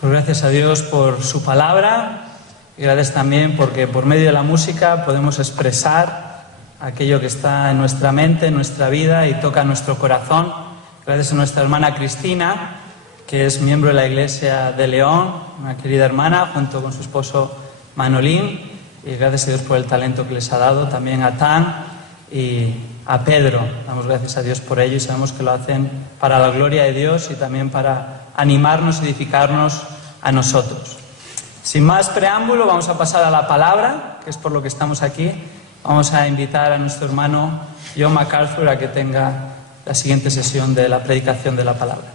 Pues gracias a Dios por su palabra y gracias también porque por medio de la música podemos expresar aquello que está en nuestra mente, en nuestra vida y toca nuestro corazón. Gracias a nuestra hermana Cristina, que es miembro de la Iglesia de León, una querida hermana, junto con su esposo Manolín. Y gracias a Dios por el talento que les ha dado, también a Tan y a Pedro. Damos gracias a Dios por ello y sabemos que lo hacen para la gloria de Dios y también para animarnos, edificarnos a nosotros. Sin más preámbulo, vamos a pasar a la palabra, que es por lo que estamos aquí. Vamos a invitar a nuestro hermano John MacArthur a que tenga la siguiente sesión de la predicación de la palabra.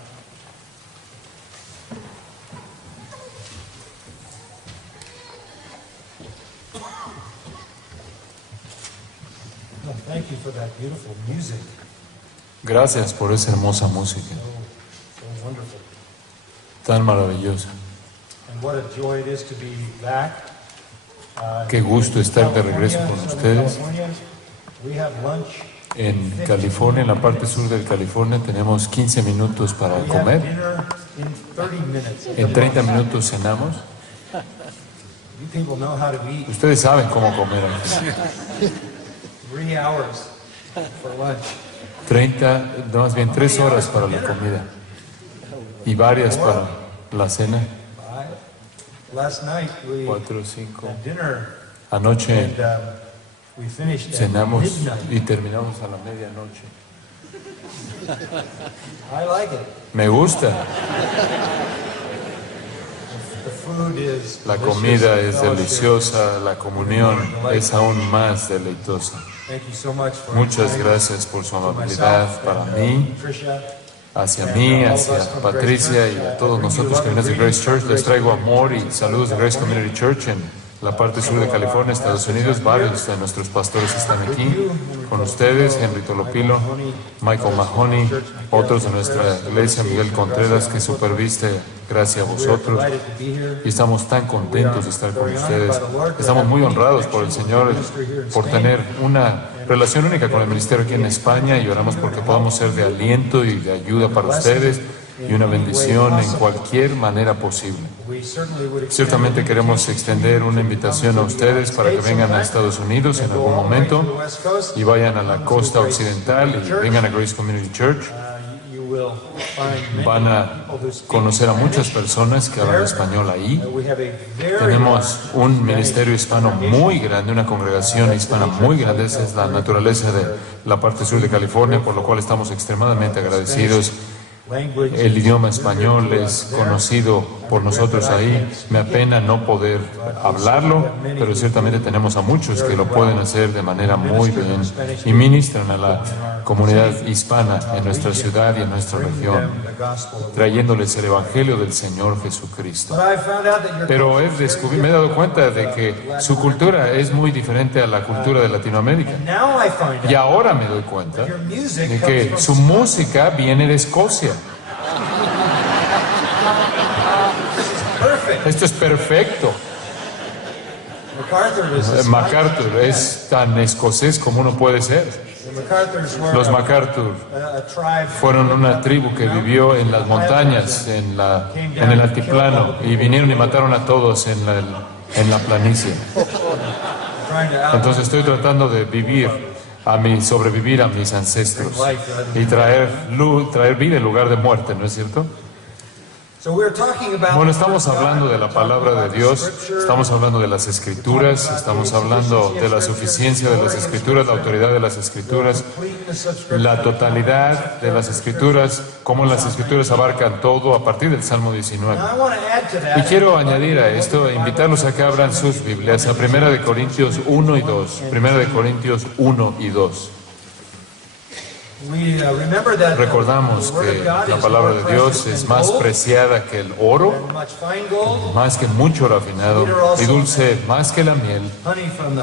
Gracias por esa hermosa música, tan maravillosa. Qué gusto estar de regreso con ustedes. En California, en la parte sur de California, tenemos 15 minutos para comer. En 30 minutos cenamos. Ustedes saben cómo comer aquí. 3 horas para la comida y varias para la cena. 4 o 5. Anoche cenamos y terminamos a la medianoche. Me gusta. La comida es deliciosa, la comunión es aún más deleitosa. Muchas gracias por su amabilidad para mí, hacia Patricia y a todos nosotros que venimos de Grace Church. Les traigo amor y saludos de Grace Community Church en la parte sur de California, Estados Unidos. Varios de nuestros pastores están aquí con ustedes: Henry Tolopilo, Michael Mahoney, otros de nuestra iglesia, Miguel Contreras, que superviste, gracias a vosotros. Y estamos tan contentos de estar con ustedes. Estamos muy honrados por el Señor, por tener una relación única con el ministerio aquí en España, y oramos porque podamos ser de aliento y de ayuda para ustedes y una bendición en cualquier manera posible. Ciertamente queremos extender una invitación a ustedes para que vengan a Estados Unidos en algún momento y vayan a la costa occidental y vengan a Grace Community Church. Van a conocer a muchas personas que hablan español ahí. Tenemos un ministerio hispano muy grande, una congregación hispana muy grande. Esa es la naturaleza de la parte sur de California, por lo cual estamos extremadamente agradecidos. El idioma español es conocido por nosotros ahí. Me apena no poder hablarlo, pero ciertamente tenemos a muchos que lo pueden hacer de manera muy bien y ministran a la comunidad hispana en nuestra ciudad y en nuestra región, trayéndoles el Evangelio del Señor Jesucristo. Pero me he dado cuenta de que su cultura es muy diferente a la cultura de Latinoamérica. Y ahora me doy cuenta de que su música viene de Escocia. Esto es perfecto. MacArthur es tan escocés como uno puede ser. Los MacArthur fueron una tribu que vivió en las montañas, en el altiplano, y vinieron y mataron a todos en la planicie. Entonces estoy tratando de sobrevivir a mis ancestros y traer vida en lugar de muerte, ¿no es cierto? Bueno, estamos hablando de la palabra de Dios, estamos hablando de las Escrituras, estamos hablando de la suficiencia de las Escrituras, la autoridad de las Escrituras, la totalidad de las Escrituras, cómo las Escrituras abarcan todo a partir del Salmo 19. Y quiero añadir a esto, invitarlos a que abran sus Biblias a 1 Corintios 1 y 2. 1 Corintios 1 y 2. Recordamos que la palabra de Dios es más preciada que el oro, más que mucho refinado, y dulce más que la miel,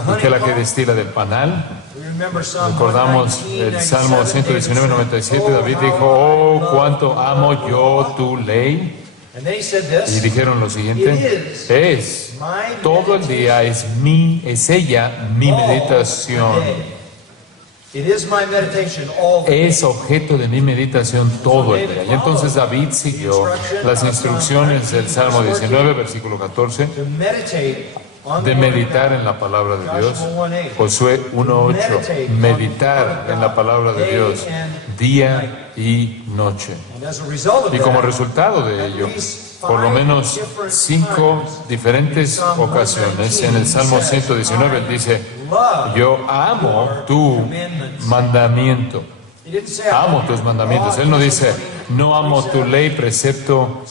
y que la que destila del panal. Recordamos el Salmo 119, 97, David dijo: oh, cuánto amo yo tu ley. Y dijeron lo siguiente: todo el día es ella mi meditación. It is my meditation all the day. Es objeto de mi meditación todo el día. Y entonces David siguió las instrucciones del Salmo 19, versículo 14, To meditate on de the word of meditar God. en la palabra de Dios. Joshua 1:8. Josué 1:8, meditar en la palabra de Dios día y noche. And as a result of Y como that, resultado de ello, por lo menos 5 diferentes ocasiones en el Salmo 119 él dice, yo amo tu mandamiento, he didn't say, amo tus mandamientos. Él no dice, no amo tu ley, precepto,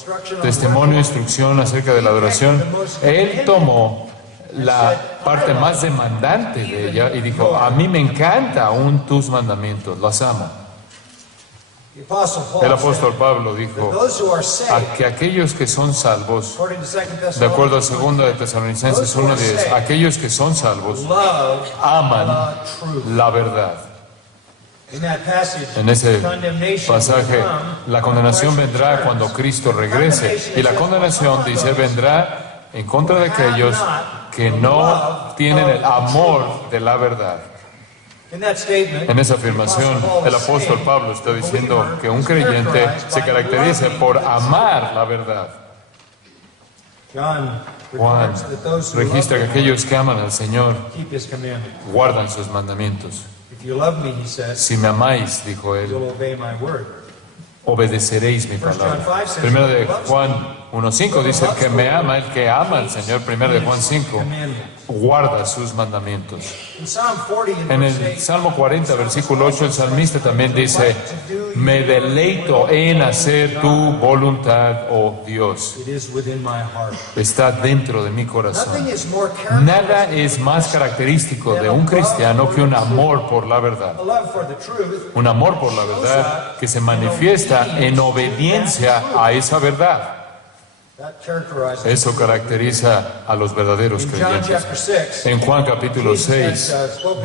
testimonio, instrucción acerca de la adoración. Él tomó la parte más demandante de ella y dijo, a mí me encanta aún tus mandamientos, los amo. The Apostle Paul El apóstol Pablo said, dijo those who are saved, a que aquellos que son salvos, according to 2 de acuerdo a Thessalonians 2 de Tesalonicenses 1:10, aquellos que son salvos love aman the truth. la verdad. In that passage, En ese condemnation pasaje, will come la condenación vendrá cuando Cristo regrese. Y la condenación, dice, vendrá en contra de aquellos que no tienen el amor de la verdad. in that statement, En esa afirmación, el apóstol Pablo está diciendo que un creyente se caracteriza por amar la verdad. John Juan records that those who registra que love him aquellos que aman al Señor keep his commandments. guardan sus mandamientos. If you love me, he says, Si me amáis, dijo él, you'll obey my word. obedeceréis mi palabra. Primero de Juan 1:5 dice, el que me ama, el que ama al Señor, primero de Juan 5, guarda sus mandamientos. In Psalm 40 En and verse el 8, Salmo 40, versículo 8, el salmista también dice, me deleito en hacer tu voluntad, oh Dios. it is within my heart. Está dentro de mi corazón. Nothing is more Nada characteristic es más característico de un cristiano que un amor por la verdad. a love for the truth. Un amor por la verdad que se manifiesta en obediencia a esa verdad. That characterizes. Eso caracteriza a los verdaderos In John creyentes. chapter 6, En Juan capítulo 6,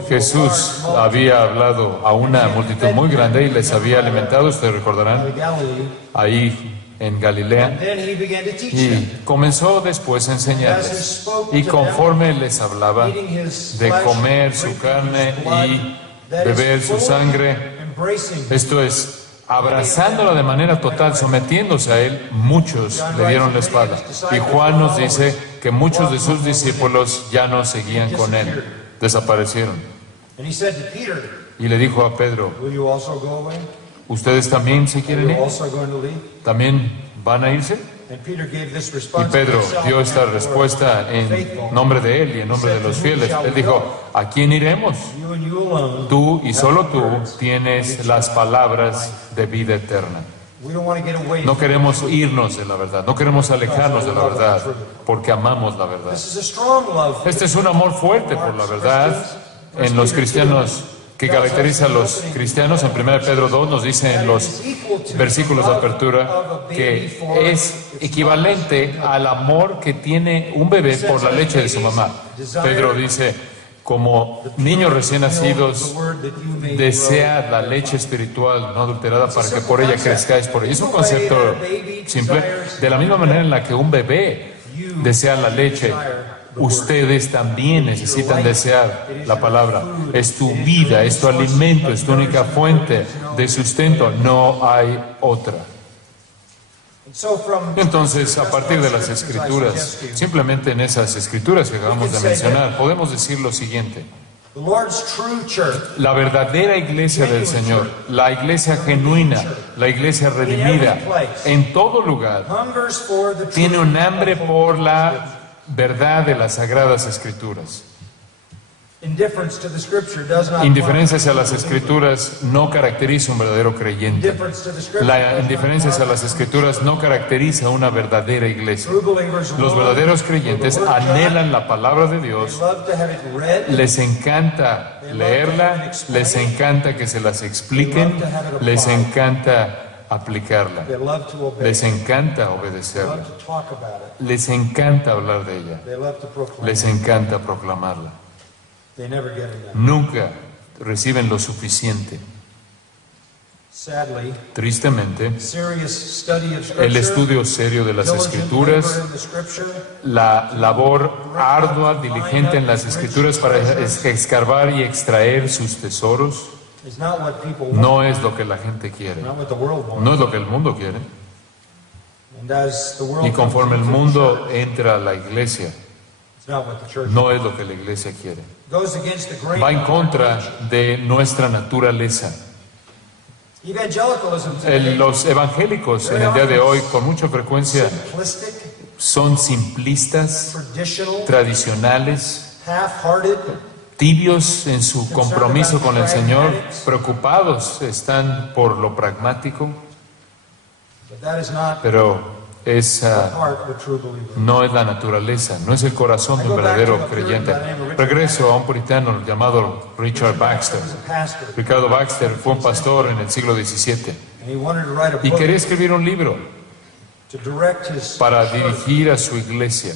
Jesús había hablado a una multitud muy grande y les había alimentado, ustedes recordarán, of Galilee, ahí en Galilea. and then he began to teach them, Y comenzó después a enseñarles. Y conforme les hablaba eating his de flesh, comer su drinking carne his blood, y that is, beber su fully sangre, embracing him. esto es, abrazándolo de manera total, sometiéndose a él, muchos le dieron la espalda. Y Juan nos dice que muchos de sus discípulos ya no seguían con él, desaparecieron. And he said to Peter, Y le dijo a Pedro, will you also go away? ¿ustedes también se Are quieren you ir? also going to leave? ¿También van a irse? And Peter gave this Y response Pedro to himself dio esta and to the respuesta en nombre de él y en nombre de los fieles. Él dijo, ¿a quién iremos? you and you alone. Tú y solo tú tienes las palabras de vida eterna. We don't want to get away. No queremos irnos de la verdad, no queremos alejarnos de la verdad, porque amamos la verdad. This is a strong love. Este es un amor fuerte por la verdad en los cristianos, que caracteriza a los cristianos. En 1 Pedro 2 nos dice en los versículos de apertura que es equivalente al amor que tiene un bebé por la leche de su mamá. Pedro dice, como niños recién nacidos, desea la leche espiritual no adulterada para que por ella crezcáis por ella. Es un concepto simple. De la misma manera en la que un bebé desea la leche, ustedes también necesitan desear la palabra. Es tu vida, es tu alimento, es tu única fuente de sustento. No hay otra. Entonces, a partir de las Escrituras, simplemente en esas Escrituras que acabamos de mencionar, podemos decir lo siguiente. La verdadera iglesia del Señor, la iglesia genuina, la iglesia redimida, en todo lugar, tiene un hambre por la verdad de las Sagradas Escrituras. Indiferencia hacia las Escrituras no caracteriza un verdadero creyente. La indiferencia hacia las Escrituras no caracteriza una verdadera iglesia. Los verdaderos creyentes anhelan la palabra de Dios, les encanta leerla, les encanta que se las expliquen, les encanta aplicarla, les encanta obedecerla, les encanta hablar de ella, les encanta proclamarla. Nunca reciben lo suficiente. Tristemente, el estudio serio de las Escrituras, la labor ardua, diligente en las Escrituras para escarbar y extraer sus tesoros, It's not what people want. no es lo que la gente quiere, Not what the world wants. no es lo que el mundo quiere. And as the world Y conforme el comes into mundo the church, entra a la iglesia, it's not what the church no es lo que la iglesia quiere. goes against the grain Va en of contra our nature. de nuestra naturaleza. Evangelicalism today Los evangélicos en el día de hoy, con mucha frecuencia, simplistic, son simplistas, traditional, tradicionales, half-hearted, tibios en su compromiso con el Señor, preocupados están por lo pragmático, but that is not pero the esa heart of a true believer. no es la naturaleza, no es el corazón de un verdadero creyente. Regreso a un puritano llamado Richard Baxter. He was a pastor, Ricardo Baxter fue un pastor en el siglo XVII and he wanted to write a y book quería escribir un libro to direct his para church dirigir a su iglesia,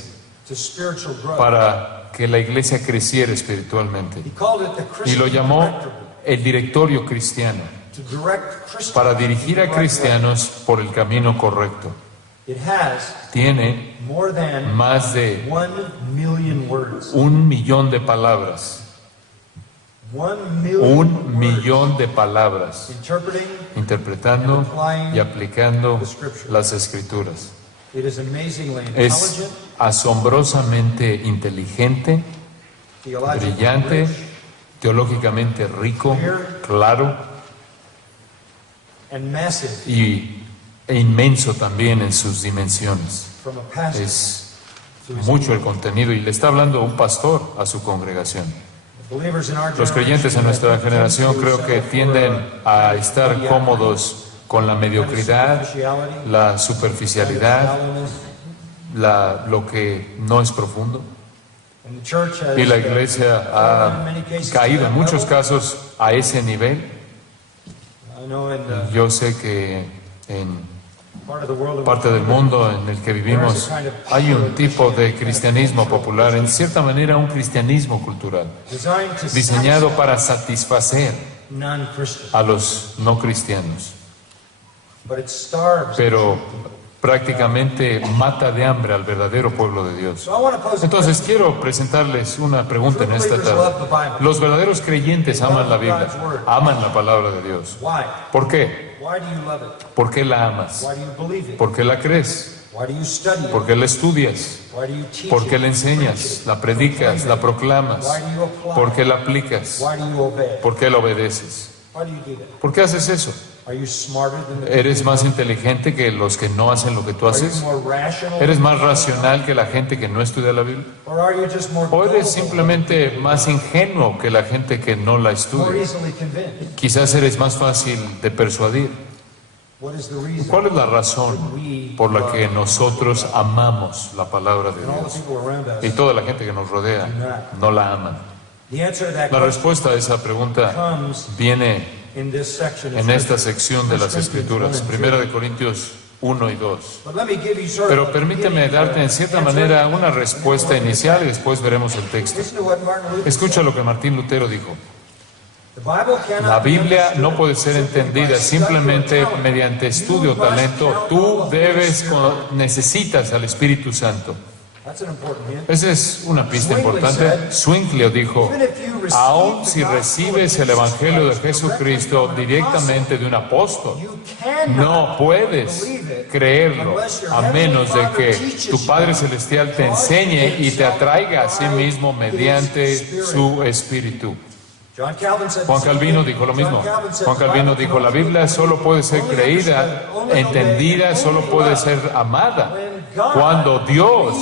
to spiritual growth. para que la iglesia creciera espiritualmente. He called it the Y lo Christian llamó Directory, el directorio cristiano, to direct Christians para in dirigir the a right way. cristianos por el camino correcto. It has Tiene more than más de 1,000,000 words. 1,000,000 de palabras, 1,000,000 1,000,000 de palabras, interpreting. interpretando y aplicando las escrituras. It is amazingly Es intelligent, asombrosamente inteligente, theologically brillante, rich, teológicamente rico, claro and massive e inmenso también en sus dimensiones. from a pastor Es to his mucho el contenido y le está hablando un pastor a su congregación. believers in our Los creyentes en nuestra generación creo que tienden a estar cómodos cómodos con la mediocridad, la superficialidad, lo que no es profundo. Y la iglesia ha caído en muchos casos a ese nivel. Yo sé que en parte del mundo en el que vivimos hay un tipo de cristianismo popular, en cierta manera un cristianismo cultural, diseñado para satisfacer a los no cristianos, pero prácticamente mata de hambre al verdadero pueblo de Dios. Entonces quiero presentarles una pregunta en esta tarde. Los verdaderos creyentes aman la Biblia, aman la palabra de Dios. ¿Por qué? ¿Por qué la amas? ¿Por qué la crees? ¿Por qué la estudias? ¿Por qué la enseñas? ¿La predicas? ¿La proclamas? ¿Por qué la aplicas? ¿Por qué la obedeces? ¿Por qué haces eso? ¿Eres más inteligente que los que no hacen lo que tú haces? ¿Eres más racional que la gente que no estudia la Biblia? ¿O eres simplemente más ingenuo que la gente que no la estudia? Quizás eres más fácil de persuadir. ¿Cuál es la razón por la que nosotros amamos la palabra de Dios y toda la gente que nos rodea no la ama? La respuesta a esa pregunta viene en esta sección de las Escrituras, 1 Corintios 1 y 2. Pero permíteme darte en cierta manera una respuesta inicial y después veremos el texto. Escucha lo que Martín Lutero dijo. La Biblia no puede ser entendida simplemente mediante estudio o talento. Tú necesitas al Espíritu Santo. Esa es una pista importante. Zwinglio dijo, aun si recibes el Evangelio de Jesucristo directamente de un apóstol, no puedes creerlo a menos de que tu Padre Celestial te enseñe y te atraiga a sí mismo mediante su Espíritu. Juan Calvino dijo lo mismo. Juan Calvino dijo, la Biblia solo puede ser creída, entendida, solo puede ser amada cuando Dios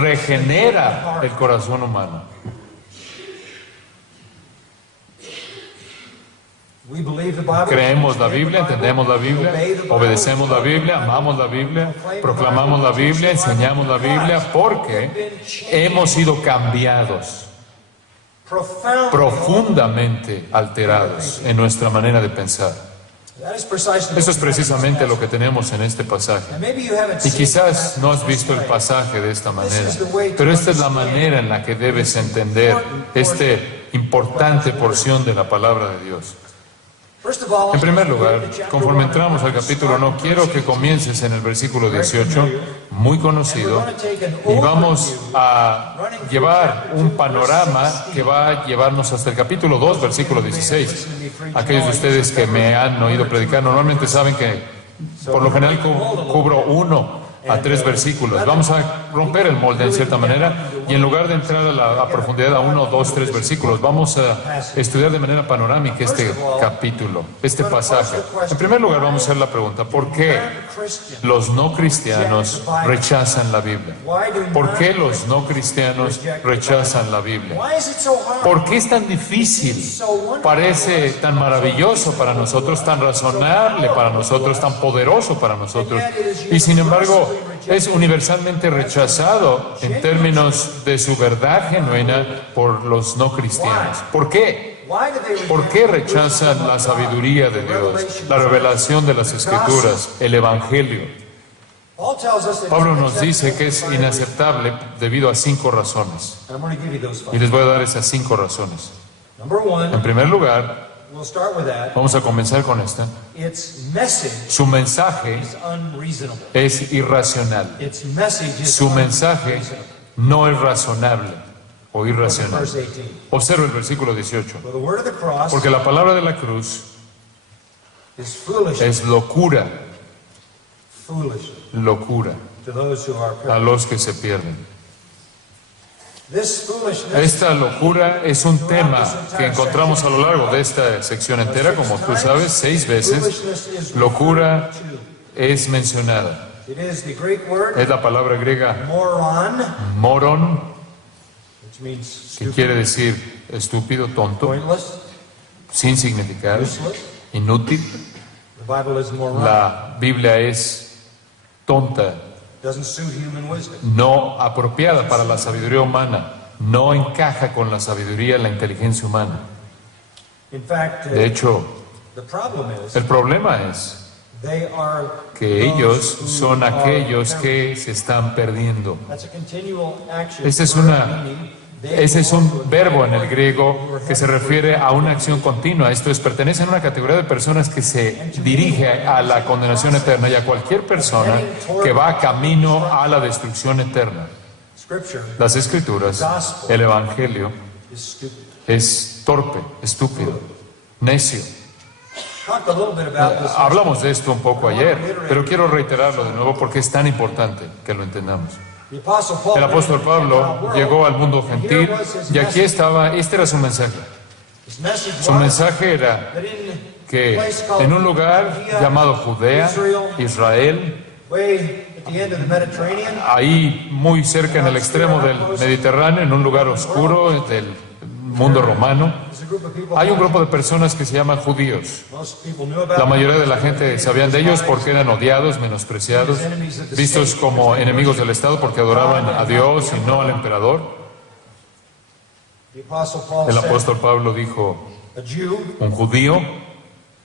regenera el corazón humano. Creemos la Biblia, entendemos la Biblia, obedecemos la Biblia, amamos la Biblia, proclamamos la Biblia, enseñamos la Biblia porque hemos sido cambiados, profundamente alterados en nuestra manera de pensar. Eso es precisamente lo que tenemos en este pasaje. Y quizás no has visto el pasaje de esta manera, pero esta es la manera en la que debes entender esta importante porción de la palabra de Dios. First of all, En primer lugar, chapter conforme 1, entramos al capítulo 1, quiero que comiences en el versículo 18, muy conocido, y vamos a llevar un panorama que va a llevarnos hasta el capítulo 2, versículo 16. Aquellos de ustedes que me han oído predicar normalmente saben que por lo general cubro 1 a 3 versículos. Vamos a romper el molde en cierta manera y en lugar de entrar a profundidad a 1, 2, 3 versículos, vamos a estudiar de manera panorámica este capítulo, este pasaje. En primer lugar, vamos a hacer la pregunta: ¿por qué los no cristianos rechazan la Biblia? ¿Por qué los no cristianos rechazan la Biblia? Why is it so hard? ¿Por qué es tan difícil? Parece tan maravilloso para nosotros, tan razonable para nosotros, tan poderoso para nosotros. Y sin embargo, es universalmente rechazado en términos de su verdad genuina por los no cristianos. ¿Por qué? Why do they ¿Por qué rechazan la sabiduría de Dios, la revelación de las Escrituras, el Evangelio? Paul tells us that Pablo nos dice que es inaceptable debido a 5 razones. I'm going to give you those Y 5. les voy a dar esas 5 razones. Number 1, En primer lugar, we'll start with that. vamos a comenzar con esta. Its message Su mensaje is unreasonable. es irracional. Its message is Su mensaje unreasonable. no es razonable o irracional. Verse 18. Observa el versículo 18. For the word of the cross Porque la palabra de la cruz is foolish, es locura, foolish locura to those who are a perishing. los que se pierden. This foolishness Esta locura es un tema que encontramos a lo largo de esta sección entera, como tú sabes, 6 veces. foolishness is Locura referred to. es mencionada. It is the Greek word Es la palabra griega moron, moron, which means que stupid, quiere decir estúpido, tonto, pointless, sin significado, useless. inútil. The Bible is moron. La Biblia es tonta, Doesn't suit human wisdom. no apropiada para la sabiduría humana, no encaja con la sabiduría, la inteligencia humana. In fact, De hecho, the problem is el problema es they are que ellos those who son are aquellos perishing. que se están perdiendo. That's a continual action. Ese es un verbo en el griego que se refiere a una acción continua. Esto es, pertenece a una categoría de personas que se dirige a la condenación eterna y a cualquier persona que va camino a la destrucción eterna. Scripture Las Escrituras, el Evangelio, is stupid. es torpe, estúpido, necio. Talked a little bit about this. Hablamos de esto un poco ayer, pero quiero reiterarlo de nuevo porque es tan importante que lo entendamos. The Apostle Paul El apóstol went into the Pablo Gentile world, llegó al mundo and gentil here was his y aquí message. estaba, este era su mensaje. His message Su was mensaje era that in que place called en un lugar Judea, llamado Judea, Israel, way at the end of the Mediterranean, ahí muy cerca en el extremo del Mediterráneo, en un lugar oscuro del mundo romano, there's a group of people. hay un grupo de personas que se llaman judíos. Most people knew about La mayoría de la gente sabían de ellos porque eran odiados, menospreciados, vistos como enemigos del Estado porque adoraban a Dios y no al emperador. The Apostle Paul El said, apóstol Pablo dijo, a Jew un judío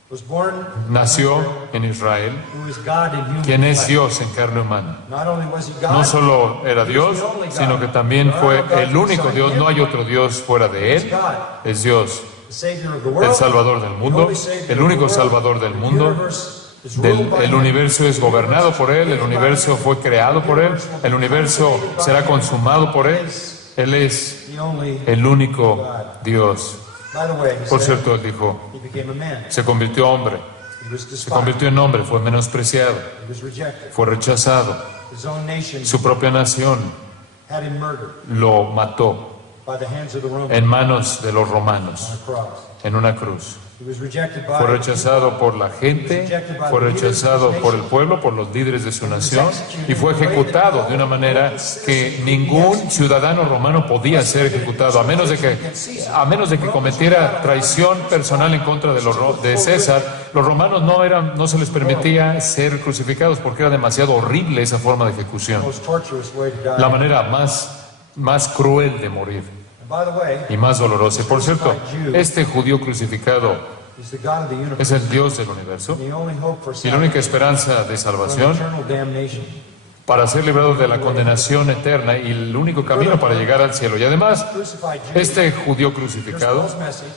was born nació en Israel, who is God in human quien es flesh. Dios en carne humana. Not only was he God, No solo era Dios, sino que también fue el único Dios. No hay otro Dios fuera de Él. Es Dios, the Savior of the world, el Salvador del mundo, el único Salvador del mundo. El universo es gobernado por Él, el universo fue creado por Él, el universo será consumado por Él. Él es the only. el único Dios. By the way, he Por said, cierto, Él dijo, he became a man. se convirtió hombre, He was se despised. convirtió en hombre, fue menospreciado, He was rejected. fue rechazado. His own nation Su propia nación had him murdered lo mató by the hands of the Romans en manos de los romanos, on a cross. en una cruz. He was rejected by Fue rechazado por la gente, fue rechazado por el pueblo, por los líderes de su nación y fue ejecutado de una manera que ningún ciudadano romano podía ser ejecutado, a menos de que cometiera traición personal en contra de César. Los romanos no se les permitía ser crucificados porque era demasiado horrible esa forma de ejecución, most torturous way to die. la manera más cruel de morir And by the way, y más dolorosa. Por cierto, este judío crucificado he's the God of the universe. es el Dios del universo The only hope for y la única salvation esperanza de from salvación eternal damnation. para ser librados de la condenación eterna y el único camino para llegar al cielo. Y además, este judío crucificado,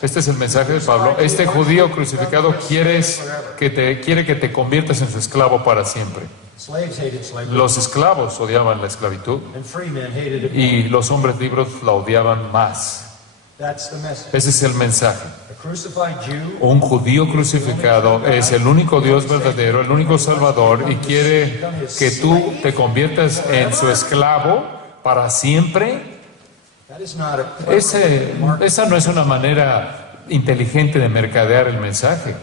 este es el mensaje de Pablo, este judío crucificado quiere que te conviertas en su esclavo para siempre. Slaves hated slavery, Los esclavos odiaban la esclavitud and free men hated it. y los hombres libres la odiaban más. That's the message. Ese es el mensaje. A crucified Jew Un judío crucificado es el único Dios verdadero, el único Salvador, y quiere que tú te conviertas en su esclavo para siempre. that is not a Esa no es una manera inteligente de mercadear el mensaje.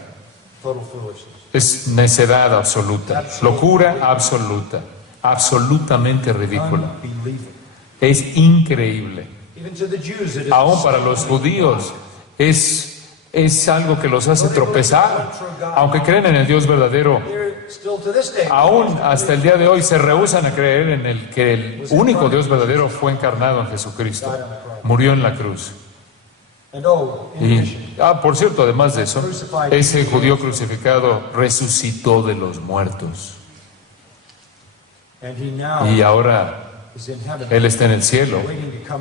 total foolishness. Es necedad absoluta, locura absoluta, absolutamente ridícula. Unbelievable. Es increíble. Even to the Jews, it is Aún para los judíos es algo que los hace tropezar. Aunque creen en el Dios verdadero, They're still to this day. aún hasta el día de hoy se rehúsan a creer en el que el único Dios verdadero fue encarnado en Jesucristo. Murió en la cruz. And in addition, Y, por cierto, además de eso, ese judío crucificado resucitó de los muertos. and he now Y ahora is in heaven. Él está en el cielo,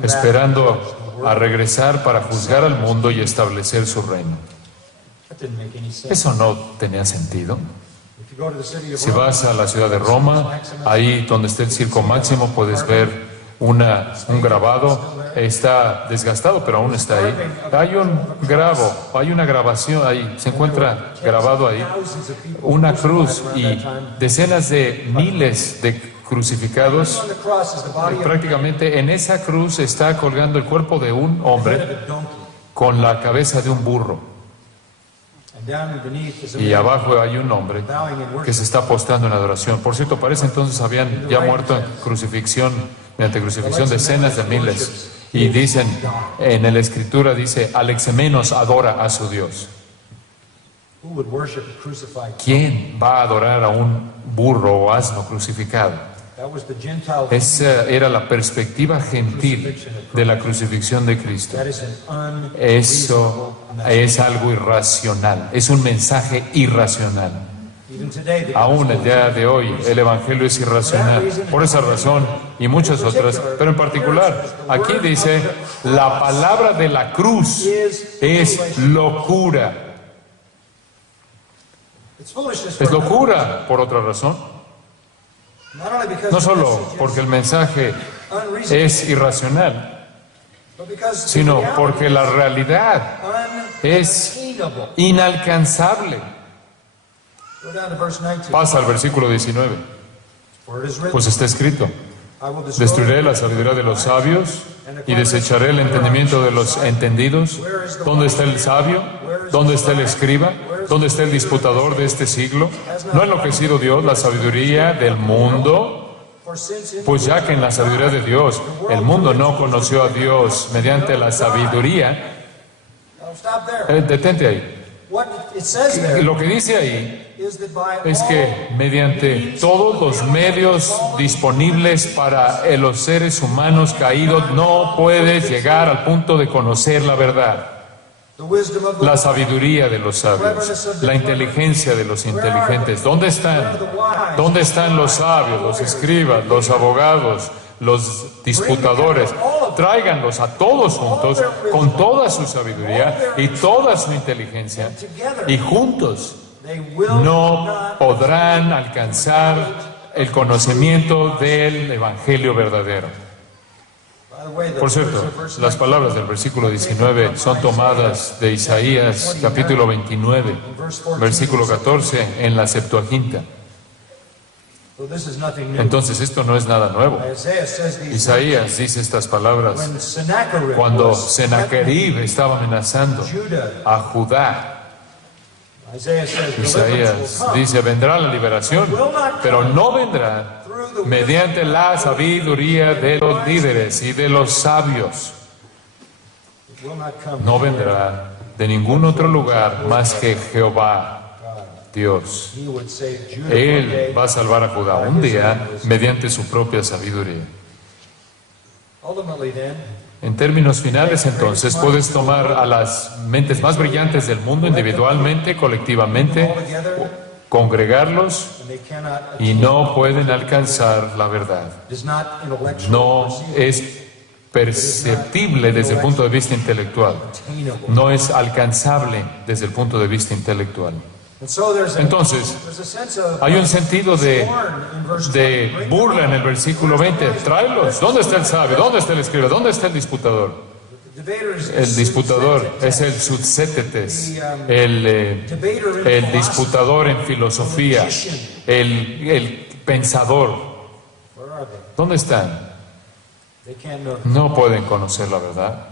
esperando a regresar para juzgar al mundo y establecer su reino. That didn't make any sense. Eso no tenía sentido. If you go to the city of Si Rome, vas a la ciudad de Roma, ahí donde está el Circo Máximo, puedes ver un grabado. Está desgastado, pero aún está ahí. Hay una grabación ahí, se encuentra grabado ahí thousands of people una cruz y decenas de miles de crucificados. on the cross is the body of Prácticamente en esa cruz está colgando el cuerpo de un hombre a donkey, con la cabeza de un burro. and down beneath is a Y abajo hay un hombre bowing in que worship. se está postando en adoración. Por cierto, parece entonces habían ya muerto en crucifixión, mediante crucifixión, decenas de miles. Y dicen, en la escritura dice, Alexemenos adora a su Dios. Who would worship a crucified? ¿Quién va a adorar a un burro o asno crucificado? That was the Gentile. Esa era la perspectiva gentil de la crucifixión de Cristo. That is an Eso es algo irracional, es un mensaje irracional. even today. The Aún el día de hoy el Evangelio es irracional, por esa razón y muchas otras, pero en particular aquí dice, la palabra de la cruz es locura. it's foolishness Es for locura por otra razón, not only because no the solo message porque el mensaje is unreasonable, es irracional, but because the sino reality porque la realidad es unattainable. inalcanzable. Go down to verse 19. Pasa al versículo 19, For it is written, pues está escrito, I will destroy destruiré la sabiduría de los sabios y desecharé el entendimiento de los entendidos. ¿Dónde está el sabio? ¿Dónde está el escriba? ¿Dónde está el disputador de este siglo? ¿No ha enloquecido Dios la sabiduría del mundo? for since in Pues ya que en la sabiduría de Dios el mundo no conoció a Dios mediante la sabiduría. Now, stop there. Detente ahí. What it says there Lo que dice ahí is that by es que mediante todos los medios disponibles para los seres humanos caídos no puedes llegar al punto de conocer la verdad. the wisdom of the La sabiduría de los sabios, la inteligencia de los inteligentes. ¿Dónde están? ¿Dónde están los sabios, los escribas, los abogados, los disputadores? Tráiganlos a todos juntos con toda su sabiduría y toda su inteligencia, y juntos they will no not podrán alcanzar el conocimiento del Evangelio verdadero. by the way, the Por cierto, words of verse las palabras del versículo 19 son tomadas de Isaías capítulo 29, versículo 14 en la Septuaginta. so this is nothing new. Entonces esto no es nada nuevo. Isaiah says these Isaías dice estas palabras when Sennacherib cuando was Sennacherib estaba amenazando Judah. a Judá. Isaiah says deliverance Isaías will come dice, vendrá la liberación, pero no vendrá mediante la sabiduría de los líderes y de los sabios. It will not come. No vendrá de ningún otro lugar más que Jehová, Dios. He would save Judah one Él day. va a salvar a Judá un día mediante su propia sabiduría. Ultimately then, En términos finales, entonces, puedes tomar a las mentes más brillantes del mundo individualmente, colectivamente, congregarlos and they cannot y no pueden alcanzar la verdad. It is not intellectual, No perceivable, es perceptible desde el punto de vista intelectual. attainable. No es alcanzable desde el punto de vista intelectual. And so there's a Entonces, sense of hay un sentido de scorn in verse 20. Bring burla en el versículo 20. Tráelos. ¿Dónde está el sabio? ¿Dónde está el escriba? ¿Dónde está el disputador? the debater is El disputador es el subsétetes, el disputador en filosofía, el pensador. Where are they? ¿Dónde están? They can't know. No pueden conocer la verdad.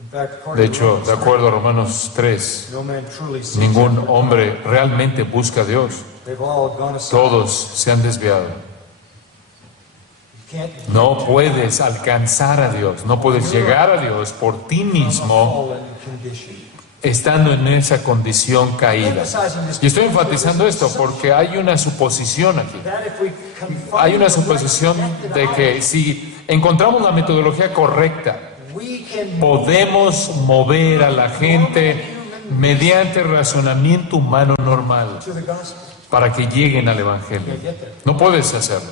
In fact, De according to hecho, Romans de acuerdo a Romanos 3, no man truly sees ningún him. hombre realmente busca a Dios. They've all gone aside. Todos se han desviado. You can't No puedes alcanzar a Dios, no puedes llegar a Dios por ti mismo fallen condition. estando en esa condición caída. Y estoy enfatizando esto porque hay una suposición aquí. That if we confine Hay una the suposición right de que si encontramos la metodología correcta, we can podemos mover a la gente mediante razonamiento humano normal to the gospel. para que lleguen al Evangelio. No puedes hacerlo.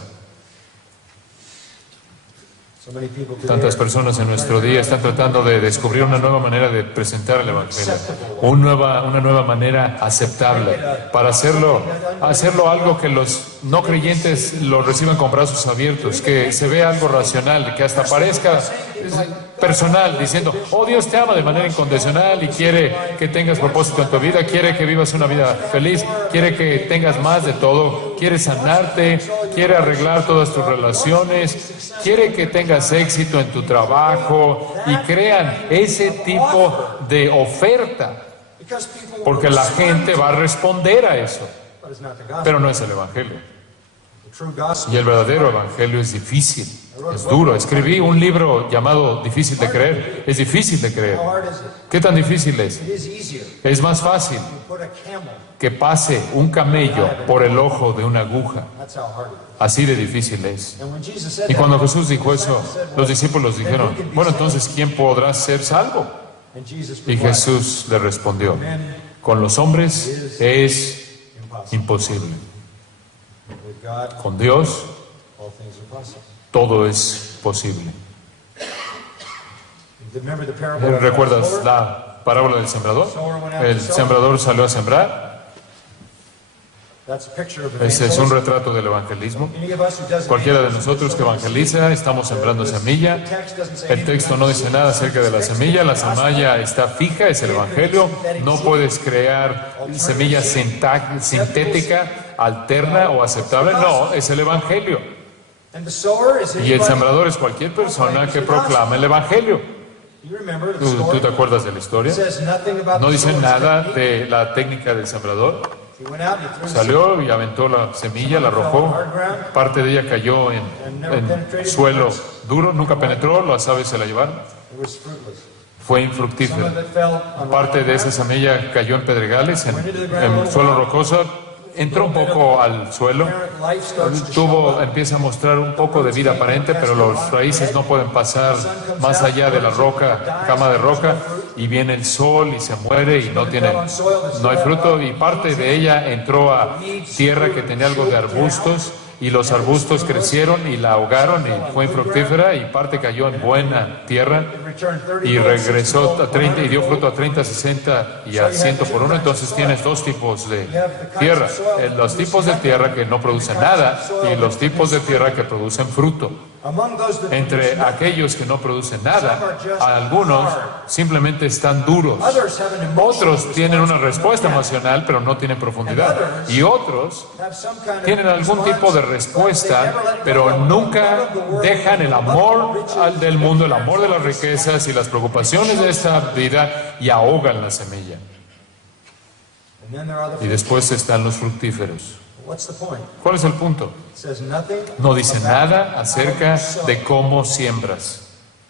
So many people today Tantas personas en nuestro día están tratando de descubrir una nueva manera de presentar el Evangelio, una nueva manera aceptable, para hacerlo algo que los no creyentes lo reciban con brazos abiertos, que se vea algo racional, que hasta parezca personal, diciendo, oh, Dios te ama de manera incondicional y quiere que tengas propósito en tu vida, quiere que vivas una vida feliz, quiere que tengas más de todo, quiere sanarte, quiere arreglar todas tus relaciones, quiere que tengas éxito en tu trabajo y crean ese tipo de oferta, because people will porque la gente va a responder a eso, but it's not the gospel. pero no es el Evangelio. The true gospel. Y el verdadero Evangelio es difícil, es duro. Escribí un libro llamado Difícil de creer. Es difícil de creer. How hard is it? ¿Qué tan difícil es? It is easier. Es más fácil You put a camel. que pase un camello por el ojo de una aguja. That's how hard it is. Así de difícil es. And when Jesus said Y cuando that, Jesús dijo eso, los discípulos dijeron, bueno, entonces, ¿quién podrá ser salvo? and Jesus Y replied, Jesús le respondió, men con los hombres es impossible. imposible. With God, Con Dios all things are possible. todo es posible. Remember the parable of the ¿Recuerdas sower? la parábola del sembrador? El sembrador salió a sembrar. That's a picture of Ese es un evangelism. retrato del evangelismo. Any of us who does Cualquiera de evangelism, nosotros que evangeliza, estamos sembrando semilla. the text doesn't say El anything texto no dice nada acerca de la semilla. La semilla está fija, es el evangelio. No puedes crear semilla sintética, alterna o aceptable. No, es el evangelio. And the sower is Y el anybody. sembrador es cualquier persona que proclama el evangelio. You remember the ¿Tú story? te acuerdas de la It historia? says nothing about No the dice sower's nada technique. de la técnica del sembrador. He went out and he threw the Salió y aventó la semilla, la arrojó. Parte de ella cayó en suelo duro, nunca penetró, las aves se la llevaron. seed. It was fruitless. Fue Some infructífero. of it fell on Parte rocky de esa ground. semilla cayó en pedregales, en suelo rocoso, entró un poco al suelo, Apparent life starts to show up. empieza a mostrar un poco de vida aparente, pero las raíces no pueden pasar más allá de la roca, cama de roca, y viene el sol y se muere y no hay fruto, y parte de ella entró a tierra que tenía algo de arbustos, y los arbustos crecieron y la ahogaron y fue infructífera, y parte cayó en buena tierra It returned 30 y fold, regresó 60 a 30 y dio fold, fruto a 30, 60 y a 100 por uno. Entonces tienes dos tipos de tierra, los tipos de tierra que no producen nada y los tipos de tierra que producen fruto. Among those that Entre produce nothing, aquellos que no producen nada, algunos simplemente están duros, others have an emotional otros tienen una respuesta response, emocional pero no tienen profundidad, y otros have some kind of tienen algún tipo de respuesta, pero nunca dejan el amor del mundo, el amor de las riquezas y las preocupaciones de esta vida y ahogan la semilla. And then there are the Y después están los fructíferos. What's the point? ¿Cuál es el punto? It says nothing. No dice about nada acerca how you de sow. cómo siembras.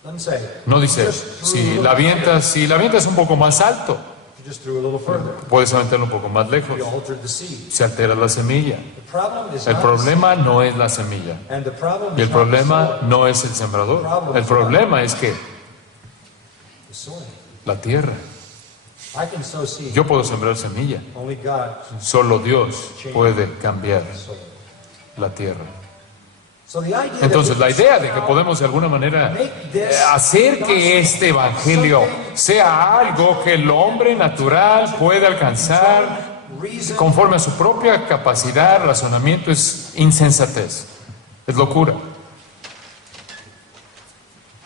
Doesn't say. No dice, Just si la avientas un poco más alto, You just threw a little further. puedes aventarlo un poco más lejos. You altered the seed. Se altera la semilla. The problem is El not problema no es la semilla. the seed. And the problem Y el is not the problema soil, no es el sembrador. El problema es que the soil. la tierra. I can sow seed. Yo puedo sembrar semilla. Only God. Solo Dios puede cambiar la tierra. So the idea Entonces, that la idea de que podemos de alguna manera hacer que este evangelio sea algo que el hombre natural puede alcanzar reason, conforme a su propia capacidad, razonamiento, es insensatez, es locura.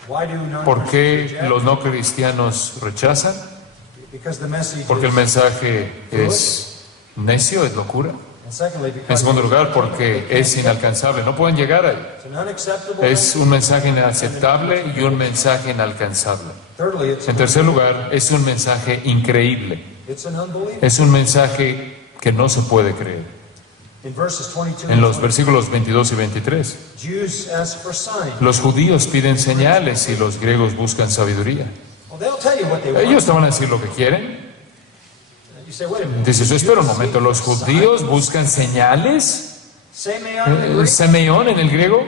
why do ¿Por qué non-Christians los no cristianos rechazan? reject? Because the message Porque el is, mensaje es necio, es locura. and secondly, En because segundo lugar, porque es inalcanzable, no pueden llegar ahí. it's an unacceptable Es un mensaje inaceptable y un mensaje inalcanzable. Thirdly, En tercer lugar, es un mensaje increíble. it's an unbelief. Es un mensaje que no se puede creer. In verses 22 En and los versículos 22 y 23, 20, Jews ask for signs. los judíos piden señales y los griegos buscan sabiduría. Well, they'll tell you what they want. Ellos te van a decir lo que quieren. You say, wait a minute. Dices, espera un momento, ¿los judíos buscan señales? Semeon in Greek, Semeón en el griego,